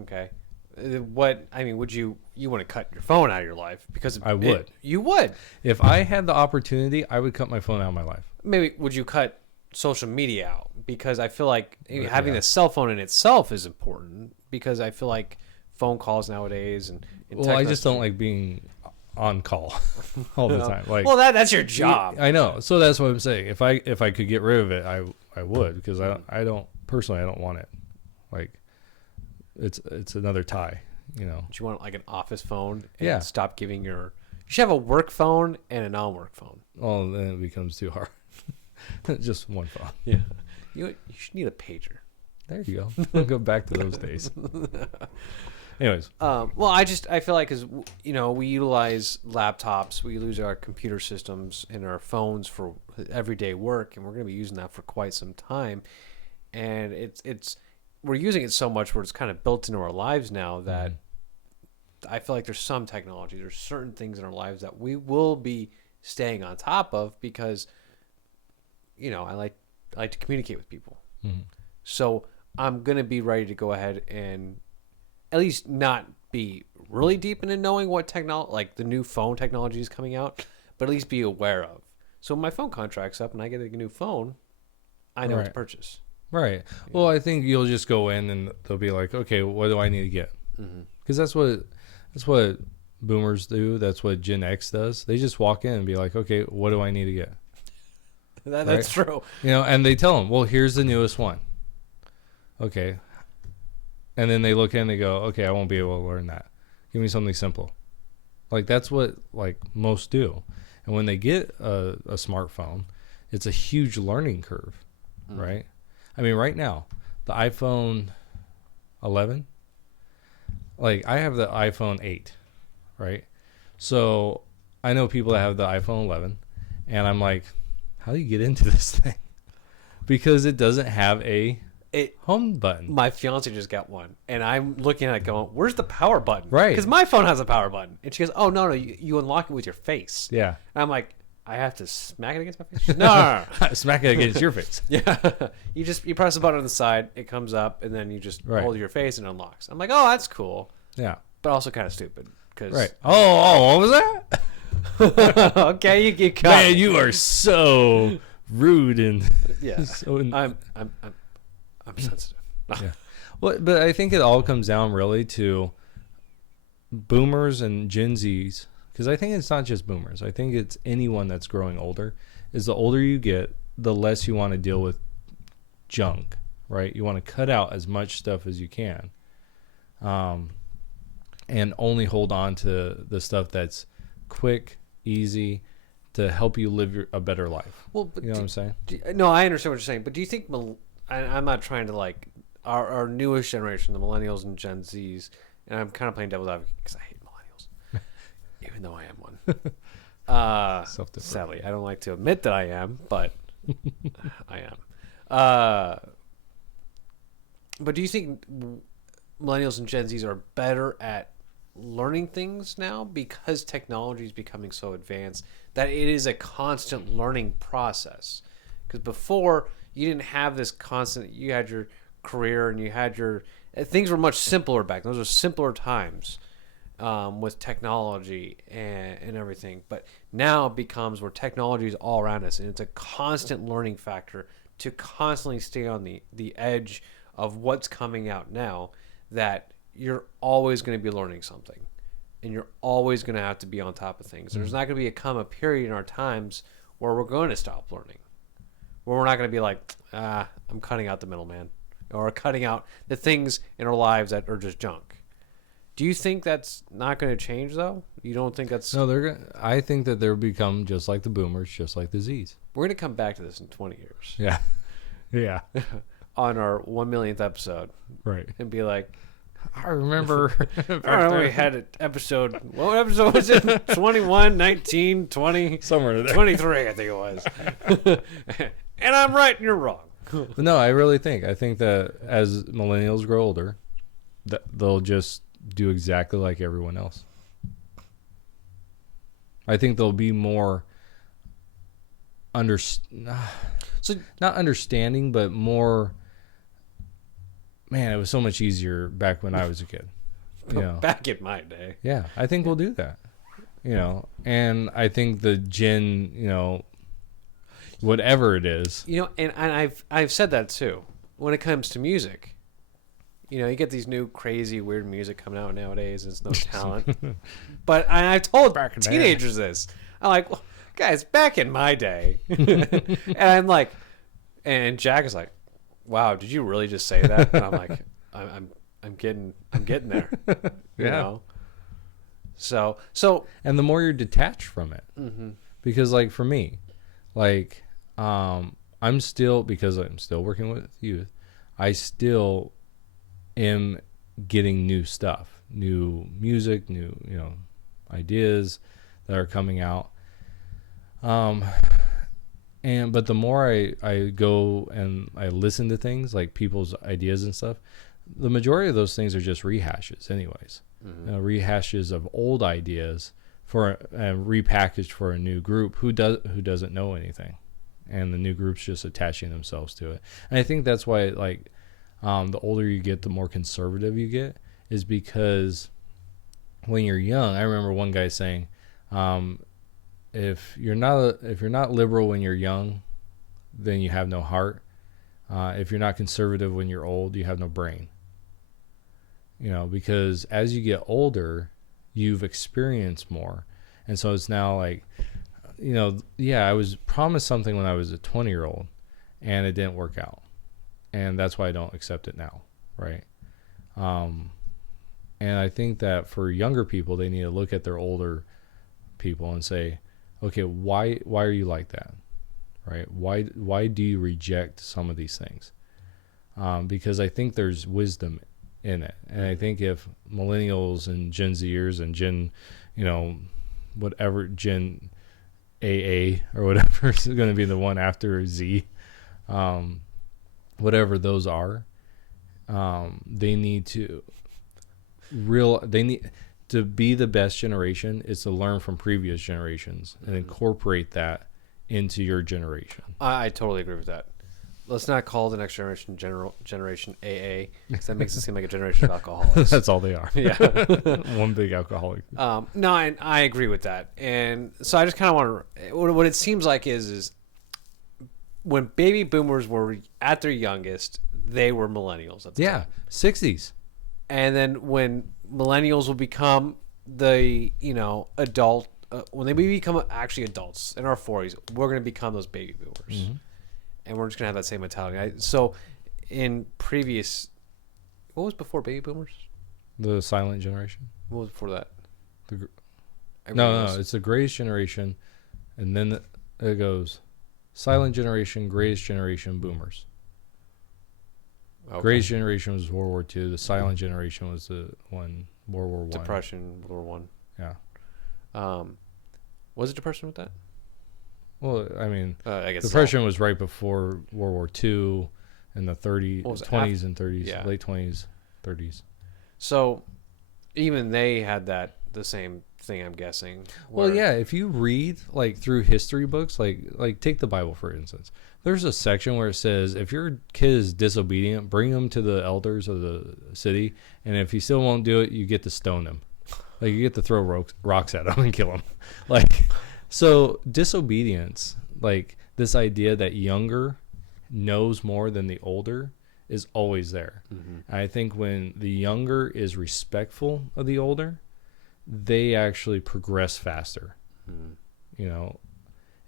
Okay. Would you want to cut your phone out of your life? Because I would. You would. If I had the opportunity, I would cut my phone out of my life. Maybe would you cut social media out? Because I feel like having a cell phone in itself is important, because I feel like phone calls nowadays and I just don't like being on call all the time. Like, well, that's your job. I know. So that's what I'm saying. If I could get rid of it, I would, because I don't want it. Like, it's another tie, you know. Do you want like an office phone? And stop giving you should have a work phone and a non-work phone. Oh, then it becomes too hard. Just one phone. Yeah. You should need a pager. There you go. We'll go back to those days. Anyways. Well, I feel like, because, you know, we utilize laptops, we use our computer systems and our phones for everyday work, and we're going to be using that for quite some time. And we're using it so much where it's kind of built into our lives now that I feel like there's some technology, there's certain things in our lives that we will be staying on top of, because, you know, I like to communicate with people. So I'm going to be ready to go ahead and at least not be really deep into knowing what technology, like the new phone technology is coming out, but at least be aware of. So when my phone contract's up and I get a new phone, I know what to purchase. Right. Well, I think you'll just go in and they'll be like, okay, what do I need to get? Because that's what boomers do. That's what Gen X does. They just walk in and be like, okay, what do I need to get? That's true. You know, and they tell them, well, here's the newest one. Okay. And then they look in and they go, okay, I won't be able to learn that. Give me something simple. Like, that's what, like, most do. And when they get a smartphone, it's a huge learning curve, right? I mean, right now, the iPhone 11, like, I have the iPhone 8, right? So I know people that have the iPhone 11, and I'm like, how do you get into this thing? Because it doesn't have a home button. My fiance just got one, and I'm looking at it going, where's the power button? Right. Because my phone has a power button. And she goes, oh, no, you unlock it with your face. Yeah. And I'm like, I have to smack it against my face? She goes, no. Smack it against your face. Yeah. You press the button on the side, it comes up, and then you just hold your face and it unlocks. I'm like, oh, that's cool. Yeah. But also kind of stupid. Right. Oh, what was that? Okay, you cut. Man, you are so rude and yeah. so I'm sensitive. Yeah. Well, but I think it all comes down really to boomers and Gen Zs, because I think it's not just boomers. I think it's anyone that's growing older. Is the older you get, the less you want to deal with junk, right? You want to cut out as much stuff as you can, and only hold on to the stuff that's quick, easy, to help you live a better life. Well, but you know what I'm saying? No, I understand what you're saying, but do you think I'm not trying to like our newest generation, the millennials and Gen Zs, and I'm kind of playing devil's advocate because I hate millennials, even though I am one. Sadly, I don't like to admit that I am, but I am. But do you think millennials and Gen Zs are better at learning things now because technology is becoming so advanced that it is a constant learning process? Because before, you didn't have this constant, you had your career and you had your, things were much simpler back then. Those were simpler times with technology and everything. But now it becomes where technology is all around us, and it's a constant learning factor to constantly stay on the edge of what's coming out now, that you're always going to be learning something, and you're always going to have to be on top of things. And there's not going to come a period in our times where we're going to stop learning, where we're not going to be like, I'm cutting out the middleman, or cutting out the things in our lives that are just junk. Do you think that's not going to change, though? You don't think that's... No, I think that they'll become just like the boomers, just like the Zs. We're going to come back to this in 20 years. Yeah. Yeah. On our 1 millionth episode. Right. And be like, I remember. We had an episode. What episode was it? 21, 19, 20. Somewhere in there. 23, I think it was. And I'm right and you're wrong. No, I really think. I think that as millennials grow older, that they'll just do exactly like everyone else. I think they'll be more not understanding, but more... Man, it was so much easier back when I was a kid. You know? Back in my day. Yeah, I think we'll do that. You know, and I think the Gen, whatever it is. And I've said that too. When it comes to music, you get these new crazy weird music coming out nowadays, and it's no talent. But I've told teenagers this. I'm like, well, guys, back in my day, and I'm like, and Jack is like, wow, did you really just say that? And I'm like, I'm getting there. You know? So and the more you're detached from it, because like for me, like I'm still, because I'm still working with youth, I still am getting new stuff, new music, new ideas that are coming out. But the more I go and I listen to things like people's ideas and stuff, the majority of those things are just rehashes anyways. Rehashes of old ideas for repackaged for a new group who doesn't know anything, and the new group's just attaching themselves to it. And I think that's why the older you get, the more conservative you get, is because when you're young, I remember one guy saying, if you're not liberal when you're young, then you have no heart. If you're not conservative when you're old, you have no brain. Because as you get older, you've experienced more. And so it's now like, I was promised something when I was a 20-year-old, and it didn't work out, and that's why I don't accept it now, right? And I think that for younger people, they need to look at their older people and say, okay, why are you like that, right? Why do you reject some of these things? Because I think there's wisdom in it, and I think if millennials and Gen Zers and Gen, whatever Gen AA or whatever is going to be the one after Z, whatever those are, they need to be the best generation is to learn from previous generations and incorporate that into your generation. I totally agree with that. Let's not call the next generation generation AA, because that makes it seem like a generation of alcoholics. That's all they are. Yeah. One big alcoholic. No, I agree with that. And so I just kind of want to, what it seems like is when baby boomers were at their youngest, they were millennials at the time. 60s. And then when millennials will become the, adult, when they become actually adults in our 40s, we're going to become those baby boomers. Mm-hmm. And we're just going to have that same mentality. So in previous, what was before baby boomers? The silent generation. What was before that? No, it's the greatest generation. And then it goes silent generation, greatest generation, boomers. Okay. Greatest generation was World War II. The silent generation was the one, World War I. Depression, World War I. Yeah. Was it depression with that? Well, I mean, I guess depression was right before World War II in the 20s and 30s, yeah. Late 20s, 30s. So even they had the same thing, I'm guessing. Well, yeah, if you read through history books, like take the Bible for instance. There's a section where it says if your kid is disobedient, bring him to the elders of the city, and if he still won't do it, you get to stone him. You get to throw rocks at him and kill him. So disobedience, this idea that younger knows more than the older, is always there. Mm-hmm. I think when the younger is respectful of the older, they actually progress faster. Mm-hmm.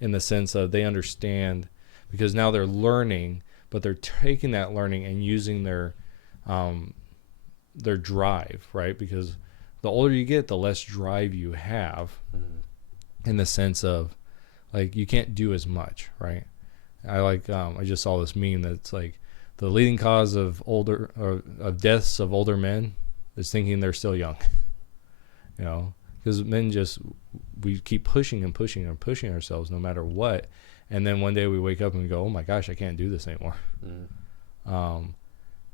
In the sense of they understand, because now they're learning, but they're taking that learning and using their drive, right? Because the older you get, the less drive you have. Mm-hmm. In the sense of you can't do as much, right? I just saw this meme that's the leading cause of deaths of older men is thinking they're still young. Because men we keep pushing and pushing and pushing ourselves no matter what, and then one day we wake up and we go, oh my gosh, I can't do this anymore.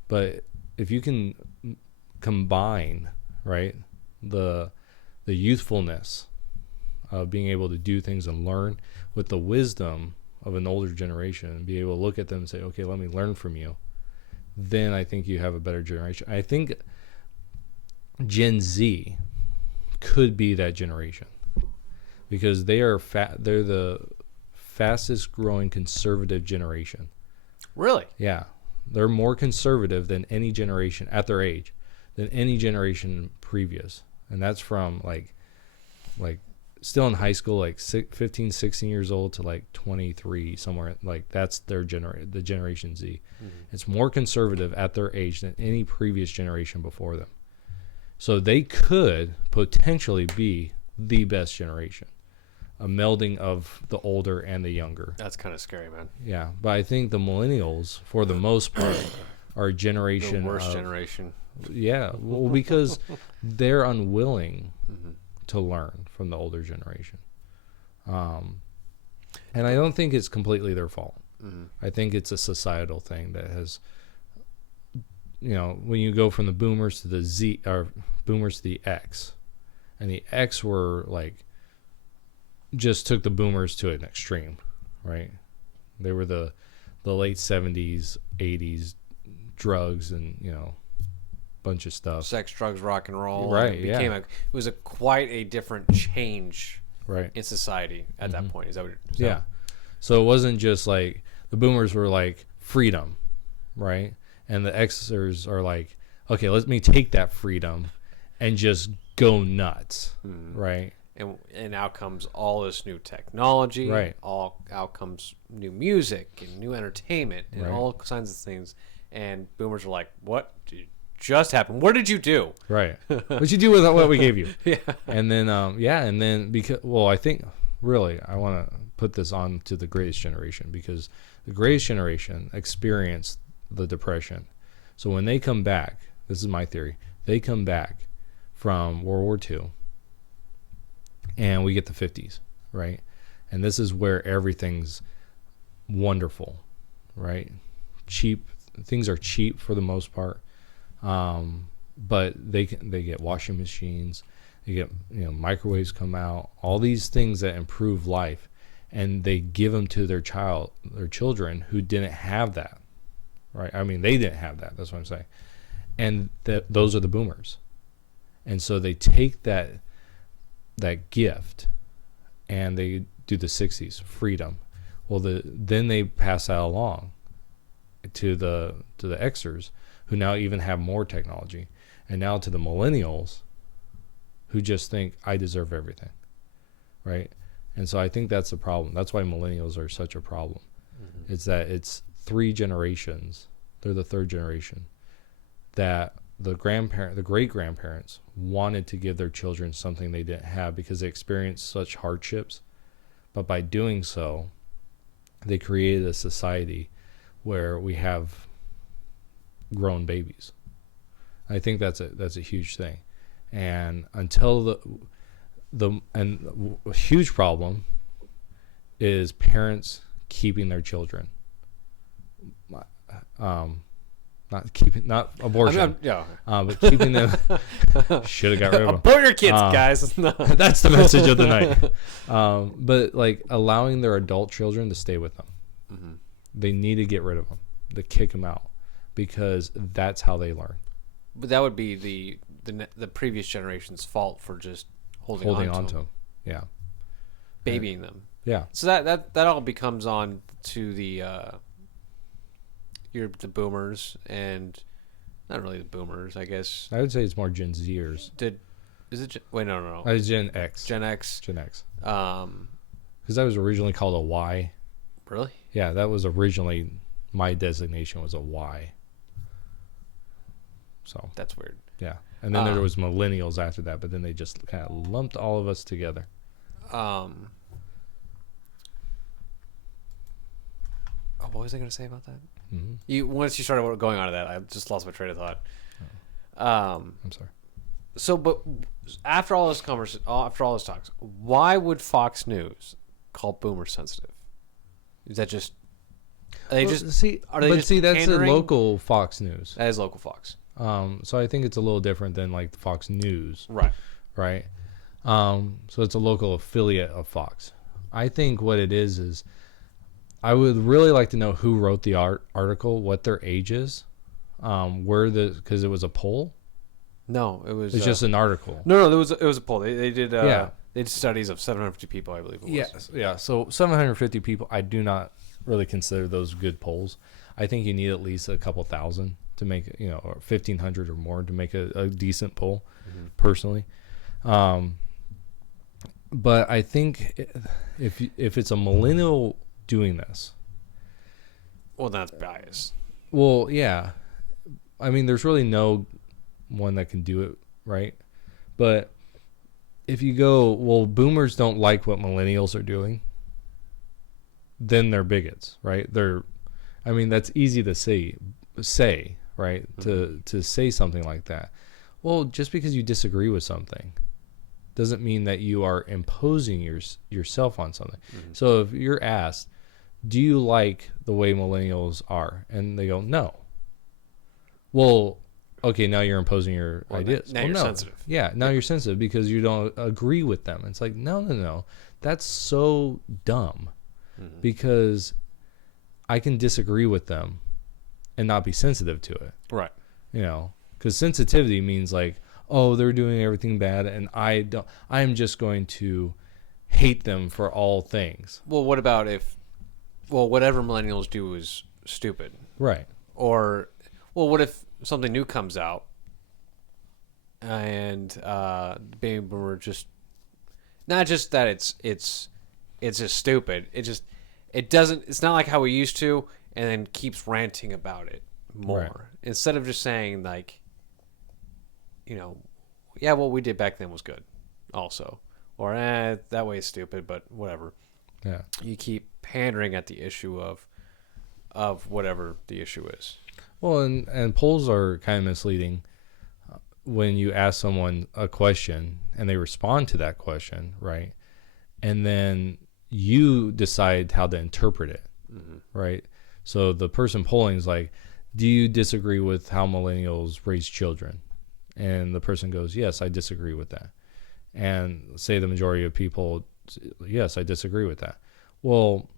But if you can combine, right, the youthfulness of being able to do things and learn with the wisdom of an older generation and be able to look at them and say, okay, let me learn from you, then I think you have a better generation. I think Gen Z could be that generation because they are they're the fastest growing conservative generation. Really? Yeah. They're more conservative than any generation at their age, than any generation previous. And that's from still in high school, 15, 16 years old to 23, somewhere that's their the Generation Z. Mm-hmm. It's more conservative at their age than any previous generation before them. So they could potentially be the best generation, a melding of the older and the younger. That's kind of scary, man. Yeah, but I think the millennials, for the most part, are a generation. The worst generation. Yeah, well, because they're unwilling to learn from the older generation. And I don't think it's completely their fault. Mm-hmm. I think it's a societal thing that has, when you go from the boomers to the Z, or boomers to the X, and the X were just took the boomers to an extreme, right? They were the late 70s, 80s drugs and, bunch of stuff. Sex, drugs, rock and roll. Right, It was quite a different change in society at that point. Is that what you're saying? Yeah. So it wasn't just the boomers were freedom, right? And the Xers are okay, let me take that freedom and just go nuts, right? and out comes all this new technology. Right. Out comes new music and new entertainment and Right. all kinds of things. And boomers are like, "What just happened? What did you do?" Right. What you do with what we gave you? Yeah. And then, and then because, I think really I want to put this on to the greatest generation, because the greatest generation experienced the Depression. So when they come back, this is my theory, they come back from World War II and we get the 50s, right? And this is where everything's wonderful, right? Cheap. Things are cheap for the most part. But they get washing machines, they get, microwaves come out, all these things that improve life, and they give them to their children who didn't have that, right? I mean, they didn't have that. That's what I'm saying. And those are the boomers. And so they take that gift and they do the 60s freedom. Well, then they pass that along to the Xers, who now even have more technology, and now to the millennials, who just think I deserve everything, right? And so I think that's the problem. That's why millennials are such a problem. Mm-hmm. It's that it's 3 generations. They're the 3rd generation that the great grandparents wanted to give their children something they didn't have because they experienced such hardships. But by doing so, they created a society where we have grown babies. I think that's a huge thing. And until a huge problem is parents keeping their children. Not abortion. But keeping them. Should have got rid of them. Abort your kids, guys. That's the message of the night. But like allowing their adult children to stay with them. Mm-hmm. They need to get rid of them. To kick them out, because that's how they learn. But that would be the previous generation's fault for just holding on to them. Yeah. Babying them. Yeah. So that all becomes on to the boomers, and not really the boomers, I guess. I would say it's more Gen Zers. Wait, no. It's Gen X. Gen X. Because Because that was originally called a Y. Really? Yeah, that was originally my designation was a Y. So that's weird. Yeah, and then there was millennials after that, but then they just kind of lumped all of us together. What was I going to say about that? Mm-hmm. Once you started going on to that, I just lost my train of thought. I'm sorry. So, but after all this talks, why would Fox News call boomers sensitive? Is that just? Are they just that's a local Fox News. That is local Fox. So I think it's a little different than like Fox News. Right. So it's a local affiliate of Fox. I think what it is I would really like to know who wrote the article, what their age is, because it was a poll. No, it was. It's just an article. No, it was a poll. They did. They did studies of 750 people, I believe it was. Yeah. So 750 people. I do not really consider those good polls. I think you need at least a couple thousand to make, or 1,500 or more to make a decent poll, personally. But I think if it's a millennial doing this, well, that's bias. Well, yeah. I mean, there's really no one that can do it, right? But if you go, well, boomers don't like what millennials are doing, then they're bigots, right? That's easy to say, right? Mm-hmm. To say something like that. Well, just because you disagree with something doesn't mean that you are imposing yourself on something. Mm-hmm. So if you're asked, do you like the way millennials are? And they go, no. Well, okay, now you're imposing your ideas. Now you're sensitive. Yeah, now you're sensitive because you don't agree with them. It's like, no. That's so dumb, because I can disagree with them and not be sensitive to it. Right. Because sensitivity means like, oh, they're doing everything bad, and I'm just going to hate them for all things. Well, what about whatever millennials do is stupid? Right. Or, well, what if something new comes out and baby boomer just Not just that it's just stupid. It doesn't. It's not like how we used to, and then keeps ranting about it more Right. instead of just saying like, yeah, what we did back then was good, also, or that way is stupid, but whatever. Yeah. You keep pandering at the issue of whatever the issue is. Well, and polls are kind of misleading when you ask someone a question and they respond to that question, right? And then you decide how to interpret it, right? So the person polling is like, do you disagree with how millennials raise children? And the person goes, yes, I disagree with that. And say the majority of people, yes, I disagree with that. Well,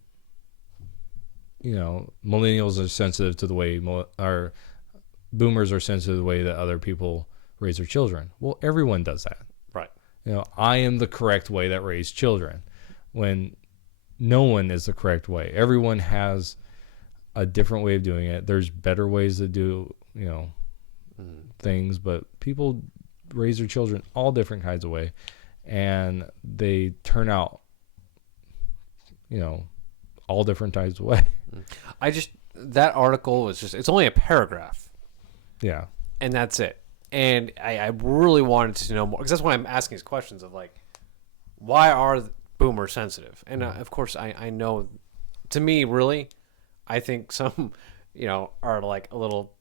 millennials are sensitive to the way our boomers are sensitive to the way that other people raise their children. Well, everyone does that. Right. I am the correct way that raised children, when no one is the correct way. Everyone has a different way of doing it. There's better ways to do, things, but people raise their children all different kinds of way, and they turn out, all different types of way. That article was it's only a paragraph. Yeah. And that's it. And I really wanted to know more, because that's why I'm asking these questions of like, why are boomers sensitive? And of course I know, to me, really, I think some, are like a little,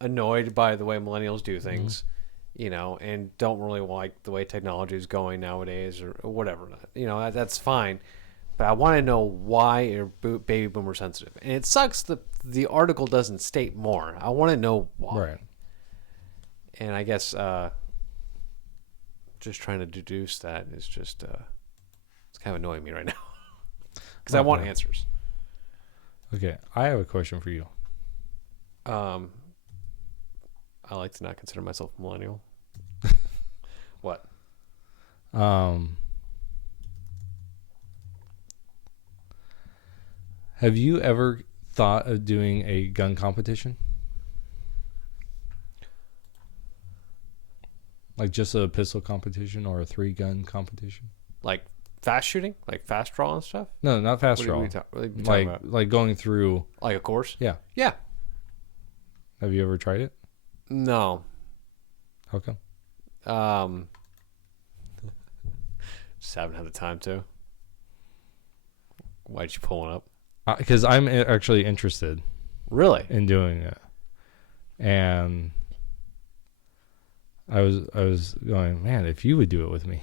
annoyed by the way millennials do things, and don't really like the way technology is going nowadays or whatever. That's fine. But I want to know why are baby boomer sensitive. And it sucks that the article doesn't state more. I want to know why. Right. And I guess just trying to deduce that is just it's kind of annoying me right now. Because I want answers. Okay, I have a question for you. I like to not consider myself a millennial. What? Have you ever thought of doing a gun competition? Like just a pistol competition or a 3-gun competition? Like fast shooting? Like fast draw and stuff? No, not fast draw. What are you talking about? Like going through. Like a course? Yeah. Yeah. Have you ever tried it? No. How come? Just haven't had the time to. Why'd you pull one up? Because I'm actually interested Really? in doing it, and I was going, man, if you would do it with me.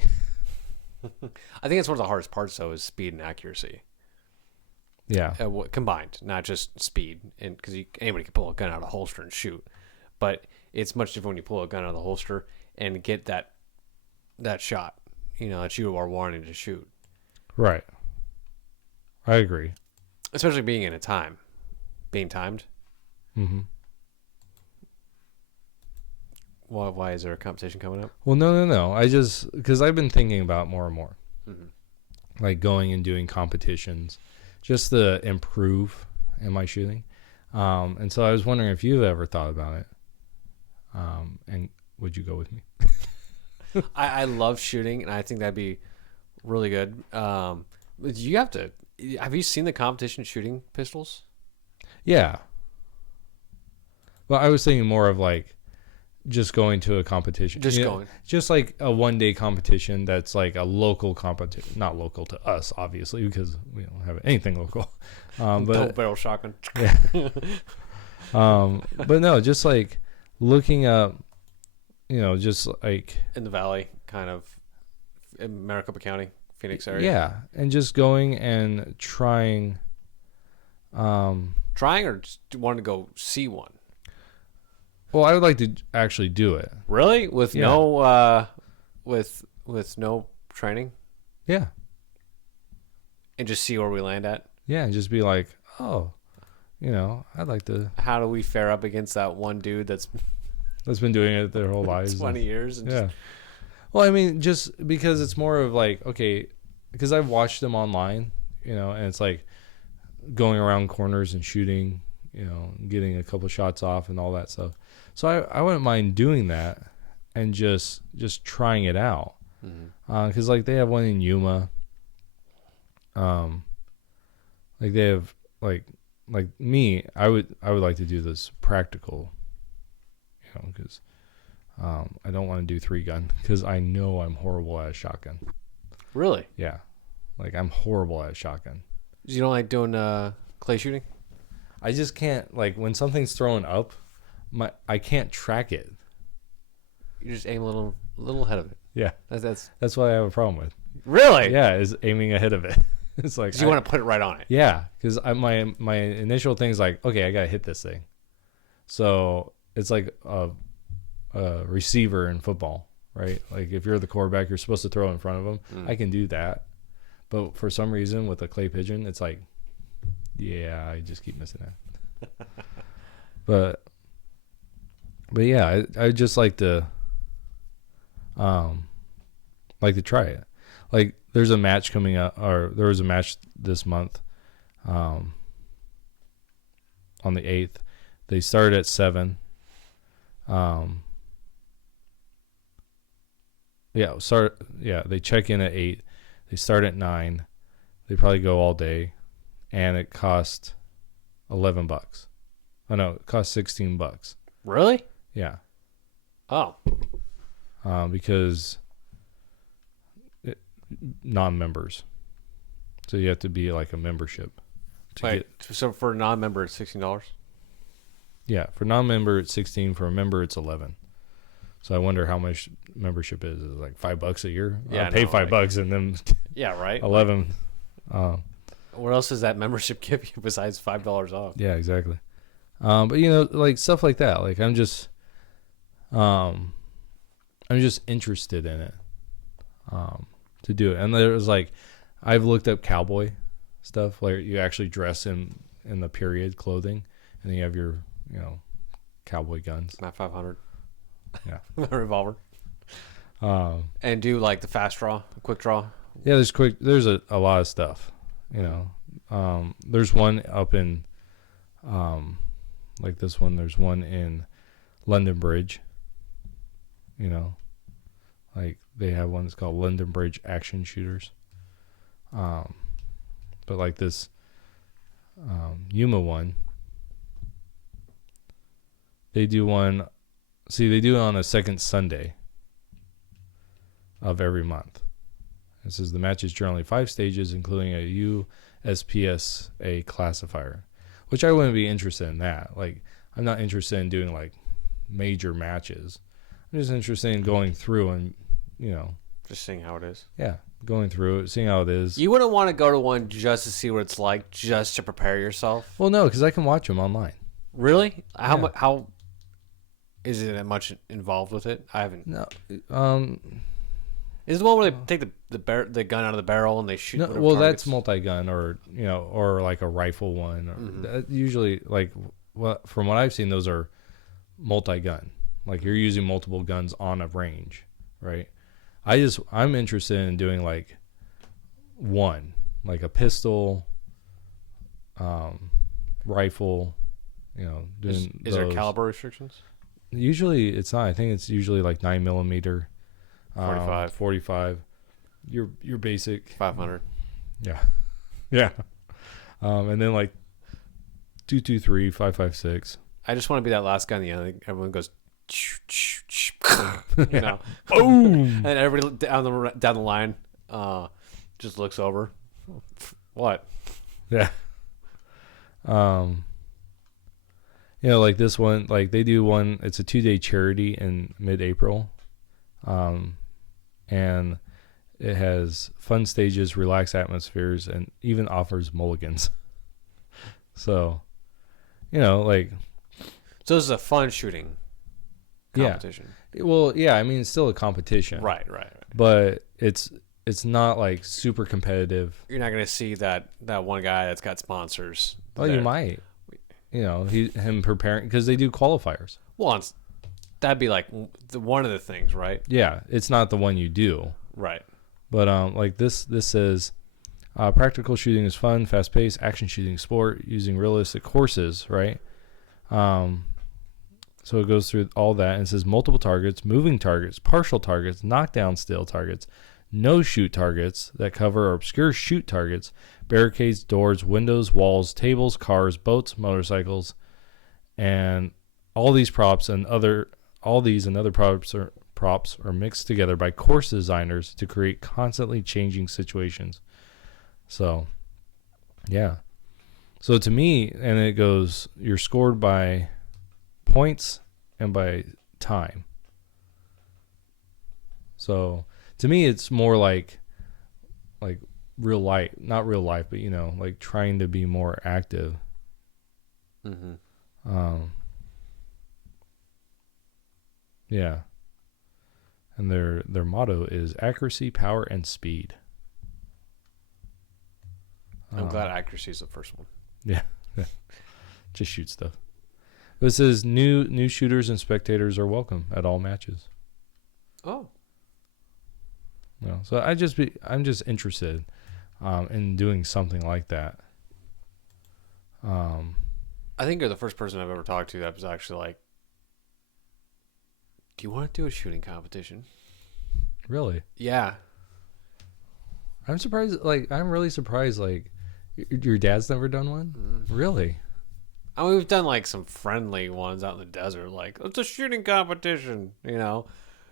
I think it's one of the hardest parts, though, is speed and accuracy. Yeah. Combined, not just speed, and because anybody can pull a gun out of a holster and shoot, but it's much different when you pull a gun out of the holster and get that shot, that you are wanting to shoot. Right. I agree. Especially being timed. Mm-hmm. Why is there a competition coming up? Well, no. Because I've been thinking about it more and more, like going and doing competitions, just to improve in my shooting. And so I was wondering if you've ever thought about it. And would you go with me? I love shooting, and I think that'd be really good. Have you seen the competition shooting pistols? Yeah. Well, I was thinking more of like just going to a competition. Just like a one-day competition that's like a local competition. Not local to us, obviously, because we don't have anything local. But Double barrel shotgun. Yeah. But no, just like looking up, just like in the valley, kind of in Maricopa County, Phoenix area. Yeah, and just going and trying. Trying, or just want to go see one? Well, I would like to actually do it. Really? With no with no training? Yeah. And just see where we land at? Yeah, and just be like, oh, I'd like to. How do we fare up against that one dude that's been doing it their whole lives? 20 years. And yeah. Well, I mean, just because it's more of like, okay, because I've watched them online, and it's like going around corners and shooting, getting a couple shots off and all that stuff. So I wouldn't mind doing that and just trying it out. Because like they have one in Yuma. Like they have like me. I would like to do this practical. You know, because I don't want to do 3-gun because I know I'm horrible at shotgun. Really? Yeah, like I'm horrible at shotgun. You don't like doing clay shooting? I just can't, like, when something's thrown up, I can't track it. You just aim a little ahead of it. Yeah, That's what I have a problem with. Really? Yeah, is aiming ahead of it. It's like you want to put it right on it. Yeah, because my initial thing's like, okay, I gotta hit this thing. So it's like a receiver in football, right? Like if you're the quarterback, you're supposed to throw in front of them. I can do that, but for some reason with a clay pigeon, it's like, yeah, I just keep missing it. but yeah, I just like to try it. Like there's a match coming up, or there was a match this month, on the 8th. They started at 7. They check in at 8. They start at 9. They probably go all day, and it cost $11. Oh no, it cost $16. Really? Yeah. Oh. Because non-members, so you have to be like a membership to Wait, so for a non-member it's $16? Yeah, for non-member it's 16. For a member it's 11. So I wonder how much membership is. Is it like $5 a year? Yeah, I pay $5 and then yeah, right. 11. What else does that membership give you besides $5 off? Yeah, exactly. But you know, like stuff like that. Like I'm just interested in it. To do it. And there was like, I've looked up cowboy stuff, like you actually dress in the period clothing, and then you have your, you know, cowboy guns. My 500. Yeah. My revolver. And do like the fast draw, the quick draw. Yeah, there's a lot of stuff, you know. There's one up in, like this one, there's one in London Bridge, you know, like they have one that's called London Bridge Action Shooters. But like this Yuma one, they do one. See, they do it on the second Sunday of every month. It says the match is generally 5 stages, including a USPSA classifier, which I wouldn't be interested in that. Like, I'm not interested in doing like major matches. I'm just interested in going through and, you know, just seeing how it is. Yeah, going through it, seeing how it is. You wouldn't want to go to one just to see what it's like, just to prepare yourself? Well, no, because I can watch them online. Really? Yeah. How is it that much involved with it? I haven't. No. Is it the one where they take the gun out of the barrel and they shoot? No, well, that's multi-gun, or you know, or like a rifle one. Or usually, like, from what I've seen, those are multi-gun. Like you're using multiple guns on a range, right? I'm interested in doing like one, like a pistol, rifle, you know. Doing is there caliber restrictions? Usually it's not. I think it's usually like 9mm, 45. Your basic 500. Yeah, yeah. And then like 223, 556. I just want to be that last guy in the end. Like everyone goes, you know, boom, and everybody down the line just looks over. What? Yeah. You know, like this one, like they do one. It's a 2-day charity in mid-April, and it has fun stages, relaxed atmospheres, and even offers mulligans. So, you know, like. So this is a fun shooting competition. Yeah. Well, yeah. I mean, it's still a competition. Right. But it's not like super competitive. You're not going to see that one guy that's got sponsors. Oh, you might. You know, him preparing, because they do qualifiers. Well, that'd be like one of the things, right? Yeah, it's not the one you do. Right. But like this says, practical shooting is fun, fast-paced, action shooting sport using realistic horses, right? So it goes through all that and it says multiple targets, moving targets, partial targets, knockdown still targets, no shoot targets that cover or obscure shoot targets, barricades, doors, windows, walls, tables, cars, boats, motorcycles, and all these and other props are mixed together by course designers to create constantly changing situations. So, yeah. So to me, and it goes, you're scored by points and by time. So to me, it's more like real life, not real life, but like trying to be more active. Yeah. And their motto is accuracy, power, and speed. I'm glad accuracy is the first one. Yeah. Just shoot stuff. But it says new shooters and spectators are welcome at all matches. Oh. No. So I'm just interested in doing something like that. I think you're the first person I've ever talked to that was actually like, do you want to do a shooting competition? Really? Yeah. I'm surprised. I'm really surprised. Your dad's never done one? Really? I mean, we've done like some friendly ones out in the desert. Like, it's a shooting competition,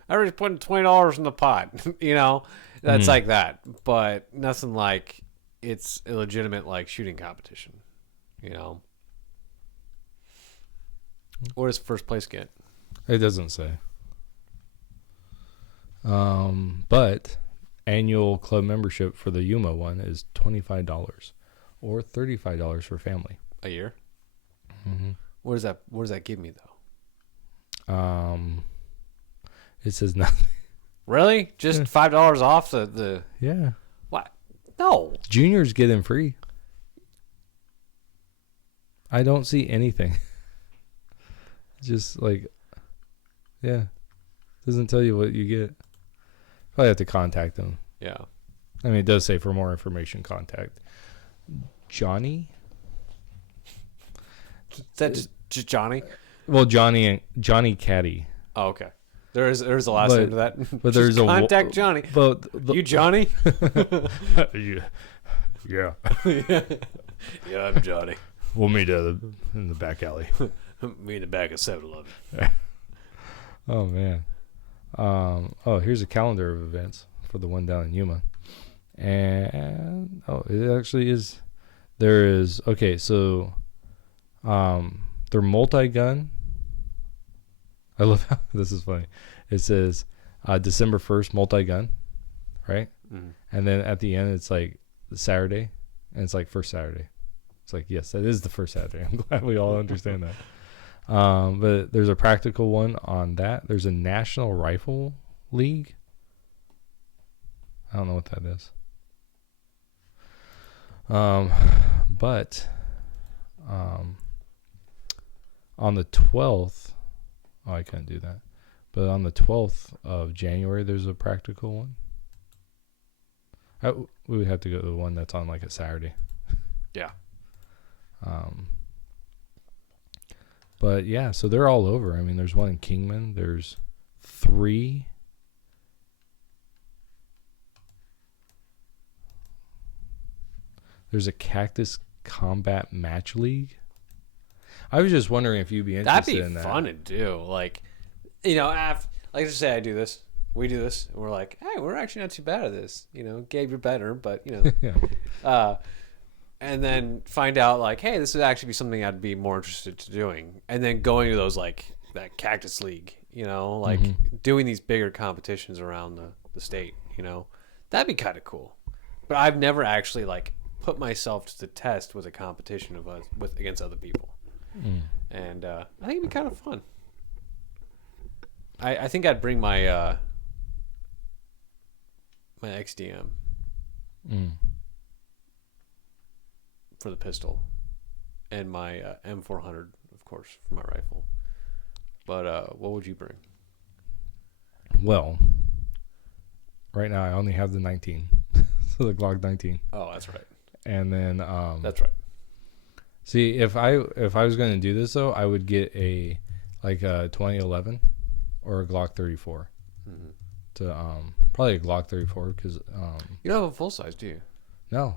Everybody's putting $20 in the pot, That's like that. But nothing like it's a legitimate like shooting competition, What does first place get? It doesn't say. But annual club membership for the Yuma one is $25 or $35 for family. A year? Mm-hmm. What does that give me though? It says nothing. Really? Just $5 off the Yeah. What? No. Juniors get in free. I don't see anything. Just doesn't tell you what you get. Probably have to contact them. Yeah. I mean, it does say for more information, contact Johnny. Is that just Johnny? Well, Johnny Caddy. Oh, okay. There's a last name to that. But there's contact Johnny. But you Johnny? Yeah. Yeah, I'm Johnny. We'll meet in the back alley. Me in the back of 7-Eleven. Oh man. Here's a calendar of events for the one down in Yuma. And it actually is. There is so they're multi-gun. I love how this is funny. It says December 1st multi-gun, right? Mm-hmm. And then at the end it's like Saturday, and it's like first Saturday. It's like, yes, that is the first Saturday. I'm glad we all understand that. But there's a practical one on that. There's a National Rifle League. I don't know what that is. But on the 12th, I couldn't do that. But on the 12th of January, there's a practical one. We would have to go to the one that's on like a Saturday. Yeah. But yeah, so they're all over. I mean, there's one in Kingman. There's 3. There's a Cactus Combat Match League. I was just wondering if you'd be interested in that. That'd be fun to do. Like, let's just say I do this. We do this. And we're like, hey, we're actually not too bad at this. Gabe, you're better, but, Yeah. And then find out like, hey, this would actually be something I'd be more interested to doing. And then going to those like that Cactus League, doing these bigger competitions around the state, that'd be kind of cool. But I've never actually like put myself to the test with a competition against other people. And I think it'd be kind of fun. I think I'd bring my my XDM. For the pistol, and my M400, of course, for my rifle. But what would you bring? Well, right now I only have the 19, so the Glock 19. Oh, that's right. And then that's right. See, if I was going to do this though, I would get a like a 2011 or a Glock 34. Mm-hmm. To probably a Glock 34 because You don't have a full size, do you? no.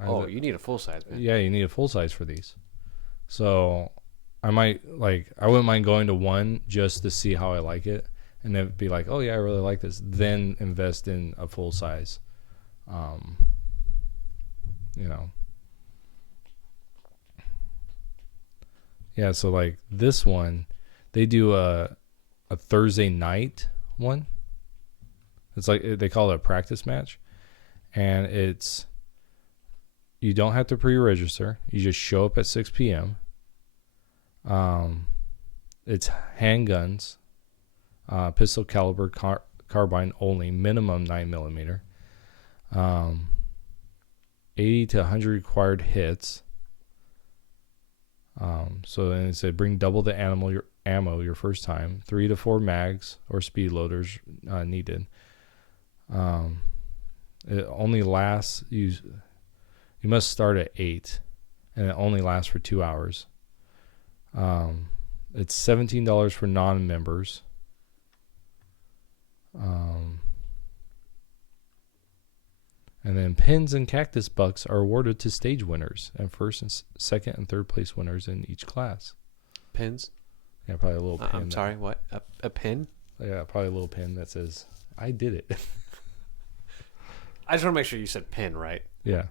You need a full size, man. Yeah, you need a full size for these. So I wouldn't mind going to one just to see how I like it, and then be like, oh yeah, I really like this. Then invest in a full size. You know. Yeah, so like this one, they do a Thursday night one. It's like they call it a practice match, and you don't have to pre-register. You just show up at 6 p.m. It's handguns, pistol caliber carbine only, minimum 9mm. 80 to 100 required hits. So then it said bring double the ammo your first time. 3 to 4 mags or speed loaders needed. It only lasts you must start at 8, and it only lasts for 2 hours. It's $17 for non-members. And then pins and cactus bucks are awarded to stage winners and first and second and third place winners in each class. Pins? Yeah, probably a little pin. I'm sorry, what? A pin? Yeah, probably a little pin that says, I did it. I just want to make sure you said pin, right? Yeah.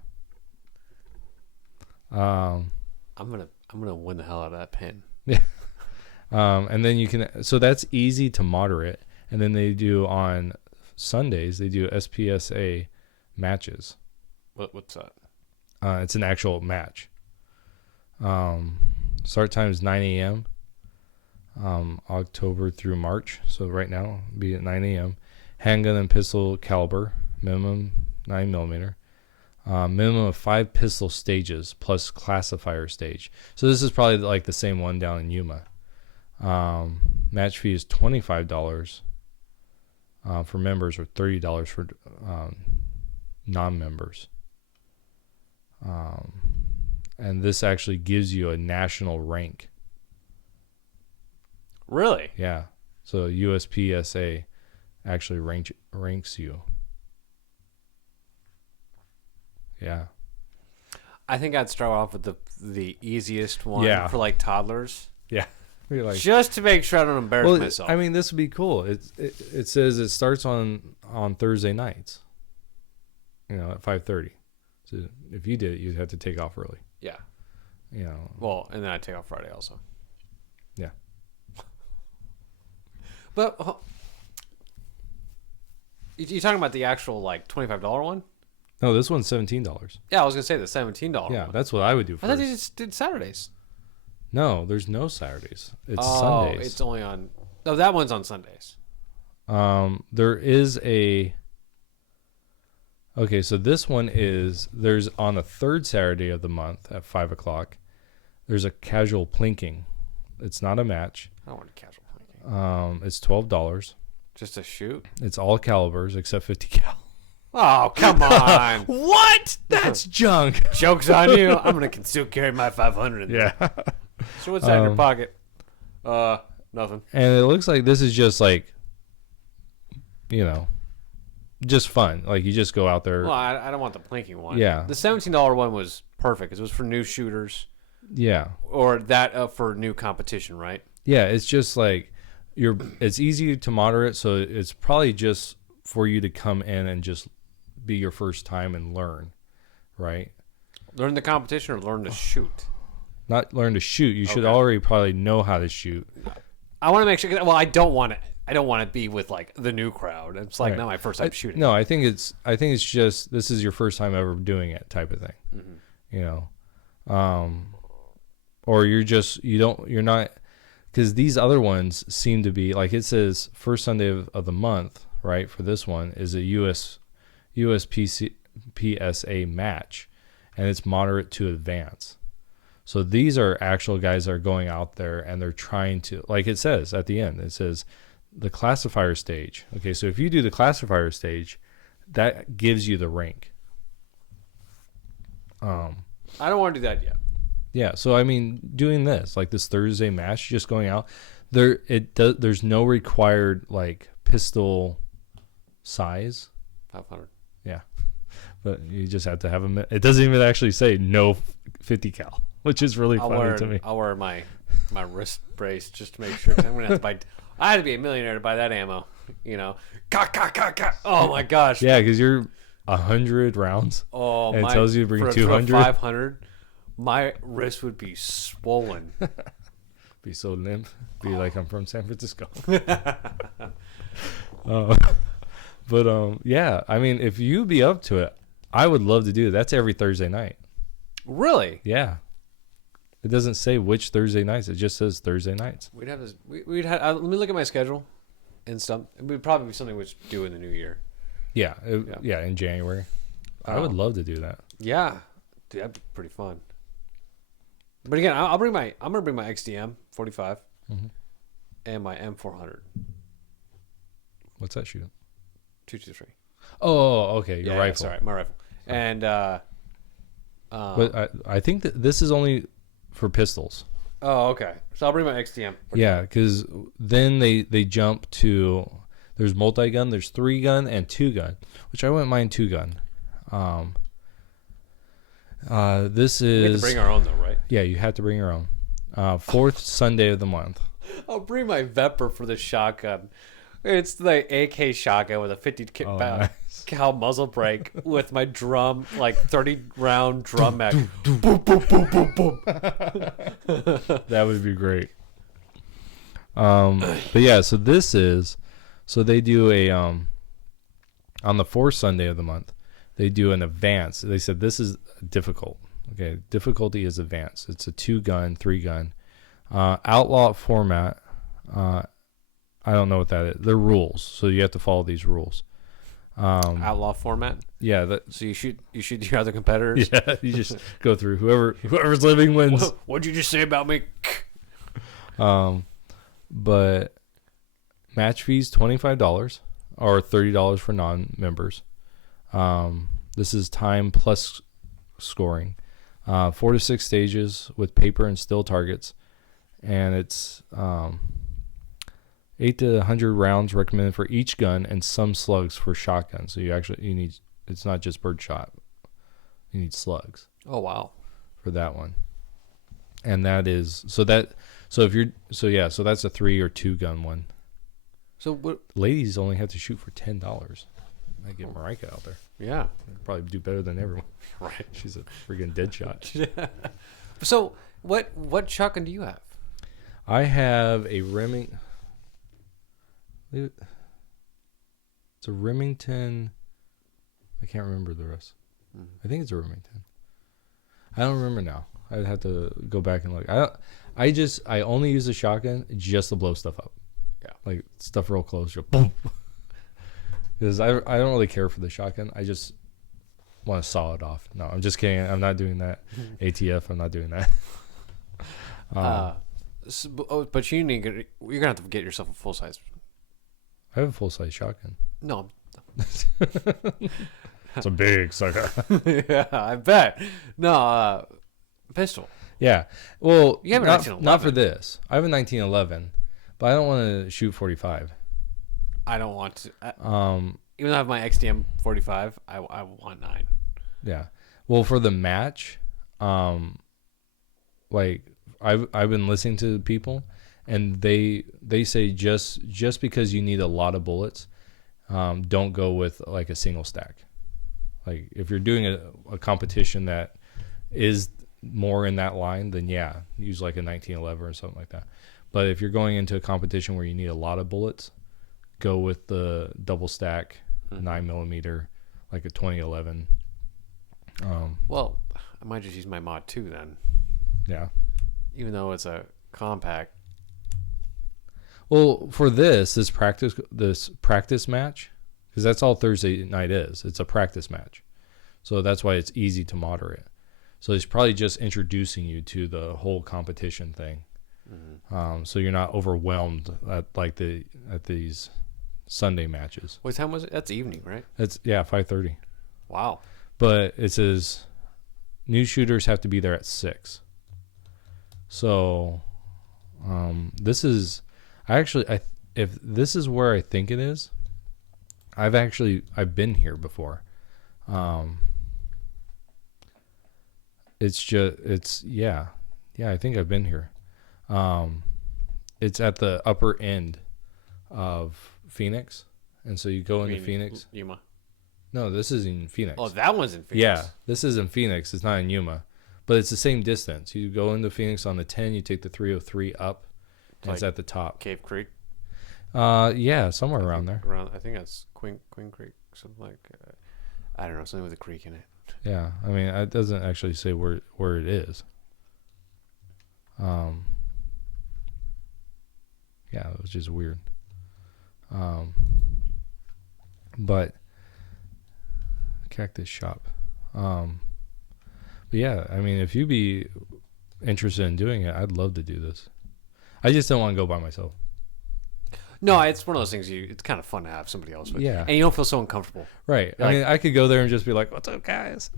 I'm gonna win the hell out of that pin. Yeah. And then you can, so that's easy to moderate. And then they do on Sundays, they do SPSA matches. What's that? It's an actual match. Start time is 9 a.m. October through March. So right now, be at 9 a.m. Handgun and pistol caliber, minimum 9mm. Minimum of 5 pistol stages plus classifier stage. So this is probably like the same one down in Yuma. Match fee is $25 for members or $30 for non-members. And this actually gives you a national rank. Really? Yeah. So USPSA actually ranks you. Yeah. I think I'd start off with the easiest one for like toddlers. Yeah. Like, just to make sure I don't embarrass myself. I mean, this would be cool. It says it starts on Thursday nights. At 5:30. So if you did it, you'd have to take off early. Yeah. Well, and then I'd take off Friday also. Yeah. But you talking about the actual like $25 one? No, this one's $17. Yeah, I was gonna say the $17 Yeah, one. that's what I would do first. I thought they just did Saturdays. No, there's no Saturdays. It's Sundays. It's only on. No, that one's on Sundays. There is a. Okay, so this one there's on the third Saturday of the month at 5:00. There's a casual plinking. It's not a match. I don't want a casual plinking. It's $12. Just a shoot. It's all calibers except 50 cal. Oh, come on. What? That's junk. Joke's on you. I'm going to still carry my 500 in there. Yeah. So what's that in your pocket? Nothing. And it looks like this is just like, just fun. Like you just go out there. Well, I don't want the plinking one. Yeah. The $17 one was perfect. It was for new shooters. Yeah. Or that for new competition, right? Yeah. It's just like it's easy to moderate. So it's probably just for you to come in and just be your first time and learn, right? Learn the competition or learn to shoot? Not learn to shoot. You should already probably know how to shoot. I want to make sure. Well, I don't want to be with like the new crowd. It's like not my first time shooting. No, I think it's just this is your first time ever doing it type of thing. Mm-hmm. Or you're not, because these other ones seem to be like it says first Sunday of the month, right? For this one is a PSA match, and it's moderate to advance. So these are actual guys that are going out there and they're trying to, like it says at the end, it says the classifier stage. Okay, so if you do the classifier stage, that gives you the rank. I don't want to do that yet. Yeah, so I mean, doing this, like this Thursday match, just going out, There's no required like pistol size. 500. Yeah, but you just have to have it doesn't even actually say no 50 cal, which is really funny to me. I'll wear my wrist brace just to make sure. 'Cause I'm gonna have to buy. I had to be a millionaire to buy that ammo. Oh my gosh. Yeah, because you're 100 rounds. Oh, and it tells you to bring for 200. 500. My wrist would be swollen. Be so limp. Be like I'm from San Francisco. Yeah. I mean, if you'd be up to it, I would love to do it. That's every Thursday night. Really? Yeah. It doesn't say which Thursday nights. It just says Thursday nights. We'd have this. We'd have. Let me look at my schedule, and stuff. It would probably be something we'd do in the new year. Yeah. In January. I would love to do that. Yeah, dude, that'd be pretty fun. But again, I'm gonna bring my XDM 45 and my M400. What's that shoot? 223. Oh, okay. Your rifle. Sorry, my rifle. And but I think that this is only for pistols. oh, okay. So I'll bring my XDM. Yeah, because then they jump to there's multi-gun, there's 3-gun and 2-gun, which I wouldn't mind 2-gun. This is. We have to bring our own though, right? Yeah, you have to bring your own. Fourth Sunday of the month. I'll bring my Vepper for the shotgun. It's the AK shotgun with a 50 cal muzzle brake with my drum, like 30 round drum mag. Boom, boom, boom, boom, boom. That would be great. But yeah, so they do a on the fourth Sunday of the month, they do an advance. They said this is difficult. Okay, difficulty is advanced. It's a 2-gun, 3-gun, outlaw format. I don't know what that is. They're rules, so you have to follow these rules. Outlaw format. Yeah. So you shoot your other competitors. Yeah. You just go through whoever's living wins. What'd you just say about me? But match fees $25 or $30 for non-members. This is time plus scoring. 4 to 6 stages with paper and still targets, and it's 8 to 100 rounds recommended for each gun and some slugs for shotgun. So you need, it's not just bird shot. You need slugs. Oh, wow. For that one. And that is, so that's a 3 or 2 gun one. So what? Ladies only have to shoot for $10. I get Marika out there. Yeah. I'd probably do better than everyone. Right. She's a freaking dead shot. So what shotgun do you have? I have a it's a Remington. I can't remember the rest. I think it's a Remington. I don't remember now. I'd have to go back and look. I only use the shotgun just to blow stuff up. Yeah. Like stuff real close. Boom. Because I don't really care for the shotgun. I just want to saw it off. No, I'm just kidding. I'm not doing that. ATF, I'm not doing that. But you're gonna have to get yourself a full size. I have a full size shotgun. No. It's a big sucker. Yeah, I bet. No, pistol. Yeah. Well, you have a 1911. Not for this. I have a 1911, but I don't want to shoot 45. I don't want to. Even though I have my XDM 45, I want 9. Yeah. Well, for the match, like I've been listening to people, and they say just because you need a lot of bullets, don't go with like a single stack. Like if you're doing a competition that is more in that line, then yeah, use like a 1911 or something like that. But if you're going into a competition where you need a lot of bullets, go with the double stack 9mm, like a 2011. Well, I might just use my mod 2 then. Yeah. Even though it's a compact. Well, for this practice match, because that's all Thursday night is. It's a practice match, so that's why it's easy to moderate. So he's probably just introducing you to the whole competition thing, so you're not overwhelmed at these Sunday matches. What time was it? That's evening, right? That's 5:30. Wow. But it says new shooters have to be there at 6. So this is If this is where I think it is, I've been here before. Yeah, I think I've been here. It's at the upper end of Phoenix, and so you go into Phoenix. Yuma. No, this is in Phoenix. Oh, that one's in Phoenix. Yeah, this is in Phoenix. It's not in Yuma, but it's the same distance. You go into Phoenix on the 10, you take the 303 up, and it's at the top. Cave Creek. Yeah, somewhere around there. I think that's Queen Creek, something like. I don't know, something with a creek in it. Yeah, I mean, it doesn't actually say where it is. Yeah, it was just weird. But Cactus Shop. But yeah, I mean, if you'd be interested in doing it, I'd love to do this. I just don't want to go by myself. No, it's one of those things. It's kind of fun to have somebody else with. Yeah, and you don't feel so uncomfortable. Right. I mean, I could go there and just be like, "What's up, guys?"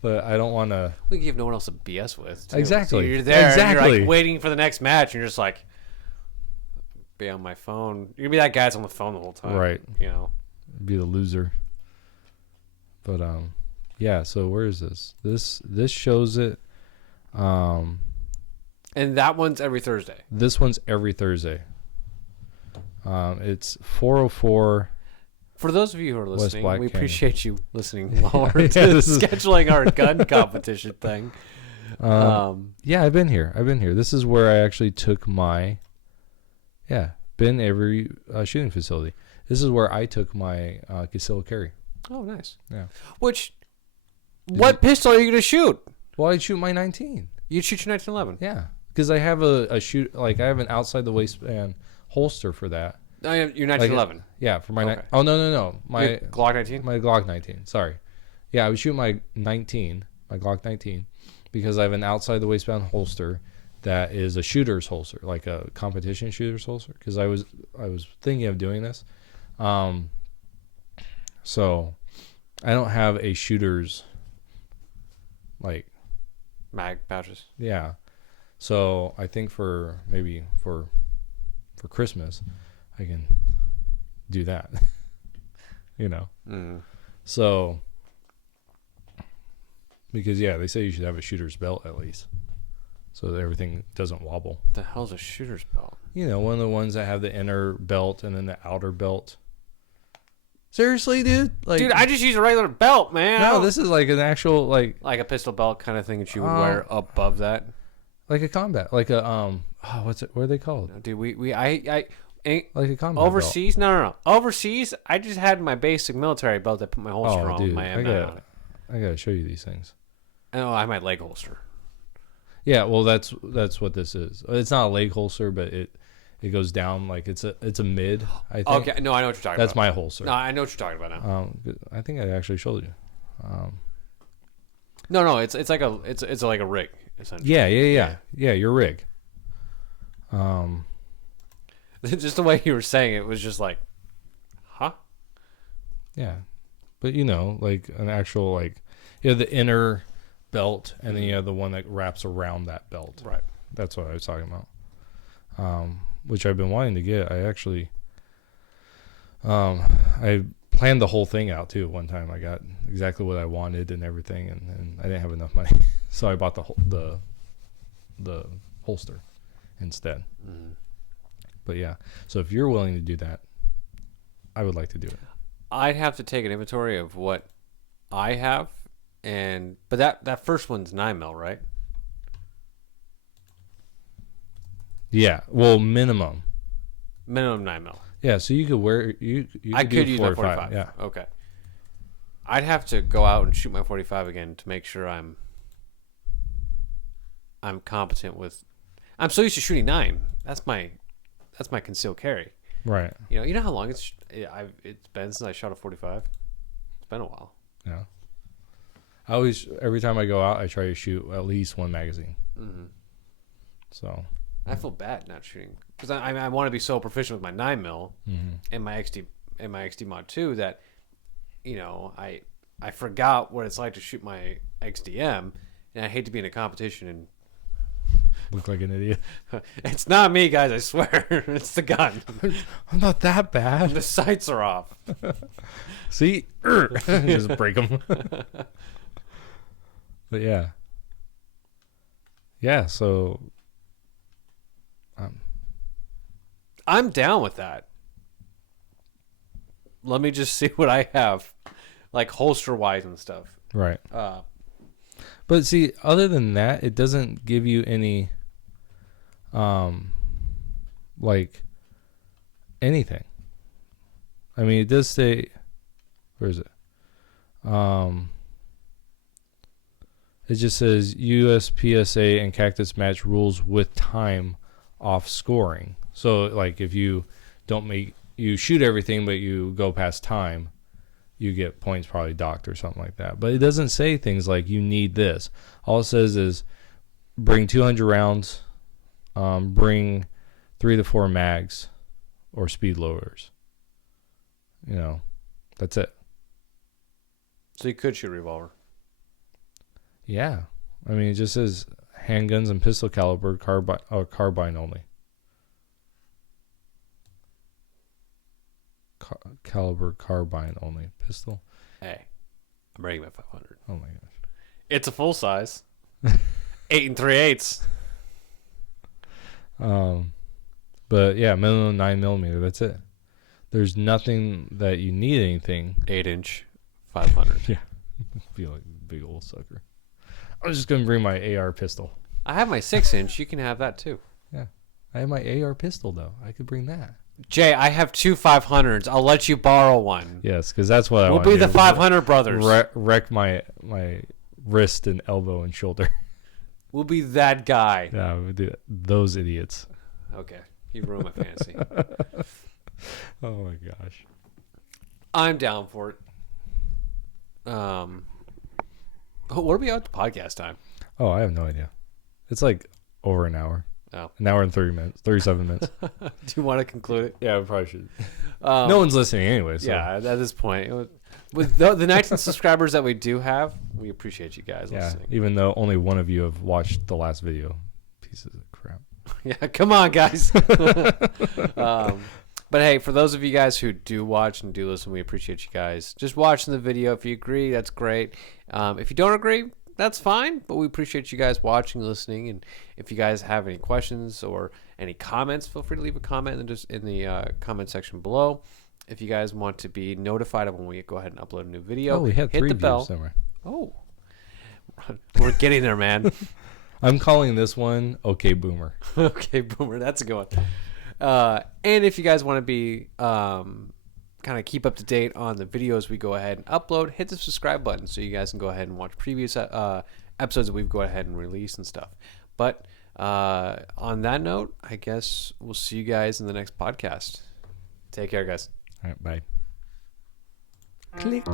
But I don't want to. We can have no one else to BS with. Too. Exactly. So you're there. Exactly. And you're like waiting for the next match, and you're just like, be on my phone. You're gonna be that guy that's on the phone the whole time. Right. You know. Be the loser. But yeah. So where is this? This shows it. And that one's every Thursday. This one's every Thursday. It's 404. For those of you who are listening, we appreciate you listening while we're scheduling our gun competition thing. Yeah, I've been here. This is where I actually took my. Yeah, been every shooting facility. This is where I took my concealed carry. Oh, nice. Yeah. What pistol are you going to shoot? Well, I'd shoot my 19. You'd shoot your 1911. Yeah, because I have a shoot, like I have an outside the waistband holster for that. Your 1911. Yeah, for my. Okay. Oh no, my your Glock 19. My Glock 19. Sorry. Yeah, I would shoot my 19, my Glock 19, because I have an outside the waistband holster that is a shooter's holster, like a competition shooter's holster. Because I was thinking of doing this. So I don't have a shooter's like mag pouches. Yeah. So I think for Christmas I can do that. You know. So because they say you should have a shooter's belt at least, so that everything doesn't wobble. The hell's a shooter's belt? You know, one of the ones that have the inner belt and then the outer belt. Seriously, dude? Dude, I just use a regular belt, man. No, this is like an actual like a pistol belt kind of thing that you would wear above that. Like a combat, like a what's it? What are they called? No, dude, I like a combat overseas. belt. No. Overseas, I just had my basic military belt. I put my holster on, dude, my M9 on it. I gotta show you these things. Oh, I have my leg holster. Yeah, well, that's what this is. It's not a leg holster, but it goes down like it's a mid. I think. Okay, no, I know what you're talking about. That's my holster. No, I know what you're talking about now. I think I actually showed you. No, it's like a rig. Essentially. Yeah. Your rig. Just the way you were saying it was just like, huh? Yeah, but like an actual like, the inner belt, and then you have the one that wraps around that belt. Right. That's what I was talking about. Which I've been wanting to get. I actually, I planned the whole thing out too. One time I got exactly what I wanted and everything, and I didn't have enough money, so I bought the holster instead. But yeah, so if you're willing to do that, I would like to do it. I'd have to take an inventory of what I have, but that first one's 9mm, right? Yeah, well, minimum 9mm. Yeah, so you could wear I could use my 45. Yeah. Okay. I'd have to go out and shoot my 45 again to make sure I'm competent with. I'm so used to shooting 9. That's my concealed carry. Right. You know how long it's been since I shot a 45. It's been a while. Yeah. I always, every time I go out, I try to shoot at least one magazine. So. I feel bad not shooting because I want to be so proficient with my 9mm and my XD Mod 2 that I forgot what it's like to shoot my XDM, and I hate to be in a competition and Look like an idiot. It's not me, guys. I swear, it's the gun. I'm not that bad. The sights are off. See, just break them. But yeah. So I'm down with that. Let me just see what I have, like holster wise and stuff. right. But see, other than that, it doesn't give you any, like anything. I mean, it does say, where is it? It just says USPSA and Cactus Match rules with time off scoring. So, like, if you you shoot everything, but you go past time, you get points probably docked or something like that. But it doesn't say things like you need this. All it says is bring 200 rounds, bring 3 to 4 mags or speed loaders. You know, that's it. So you could shoot a revolver. Yeah. I mean, it just says handguns and pistol caliber carbine only. Caliber carbine only. Pistol. Hey, I'm bringing my 500. Oh my gosh. It's a full size. 8 3/8. But yeah, minimum 9mm. That's it. There's nothing that you need anything. 8-inch 500. Yeah. Feel like a big old sucker. I'm just gonna bring my AR pistol. I have my 6-inch. You can have that too. Yeah. I have my AR pistol though. I could bring that. Jay, I have 2 500s. I'll let you borrow one. Yes, because that's what I want. We'll be the 500 brothers. Wreck my wrist and elbow and shoulder. We'll be that guy. Yeah, we'll do those idiots. Okay, you ruined my fantasy. Oh my gosh. I'm down for it. What are we at the podcast time? Oh, I have no idea. It's like over an hour. Oh. An hour and 37 minutes. Do you want to conclude it? Yeah, we probably should. No one's listening anyway. So. Yeah, at this point, with the 19 subscribers that we do have, we appreciate you guys listening. Even though only one of you have watched the last video. Pieces of crap. Yeah, come on, guys. But hey, for those of you guys who do watch and do listen, we appreciate you guys just watching the video. If you agree, that's great. If you don't agree, that's fine, but we appreciate you guys watching, listening, and if you guys have any questions or any comments, feel free to leave a comment in the comment section below. If you guys want to be notified of when we go ahead and upload a new video, we had hit 3 the views bell. Somewhere. Oh, we're getting there, man. I'm calling this one Okay Boomer. Okay, Boomer, that's a good one. And if you guys want to be kind of keep up to date on the videos we go ahead and upload, hit the subscribe button so you guys can go ahead and watch previous episodes that we've go ahead and release and stuff. But on that note, I guess we'll see you guys in the next podcast. Take care, guys. All right, bye. Click.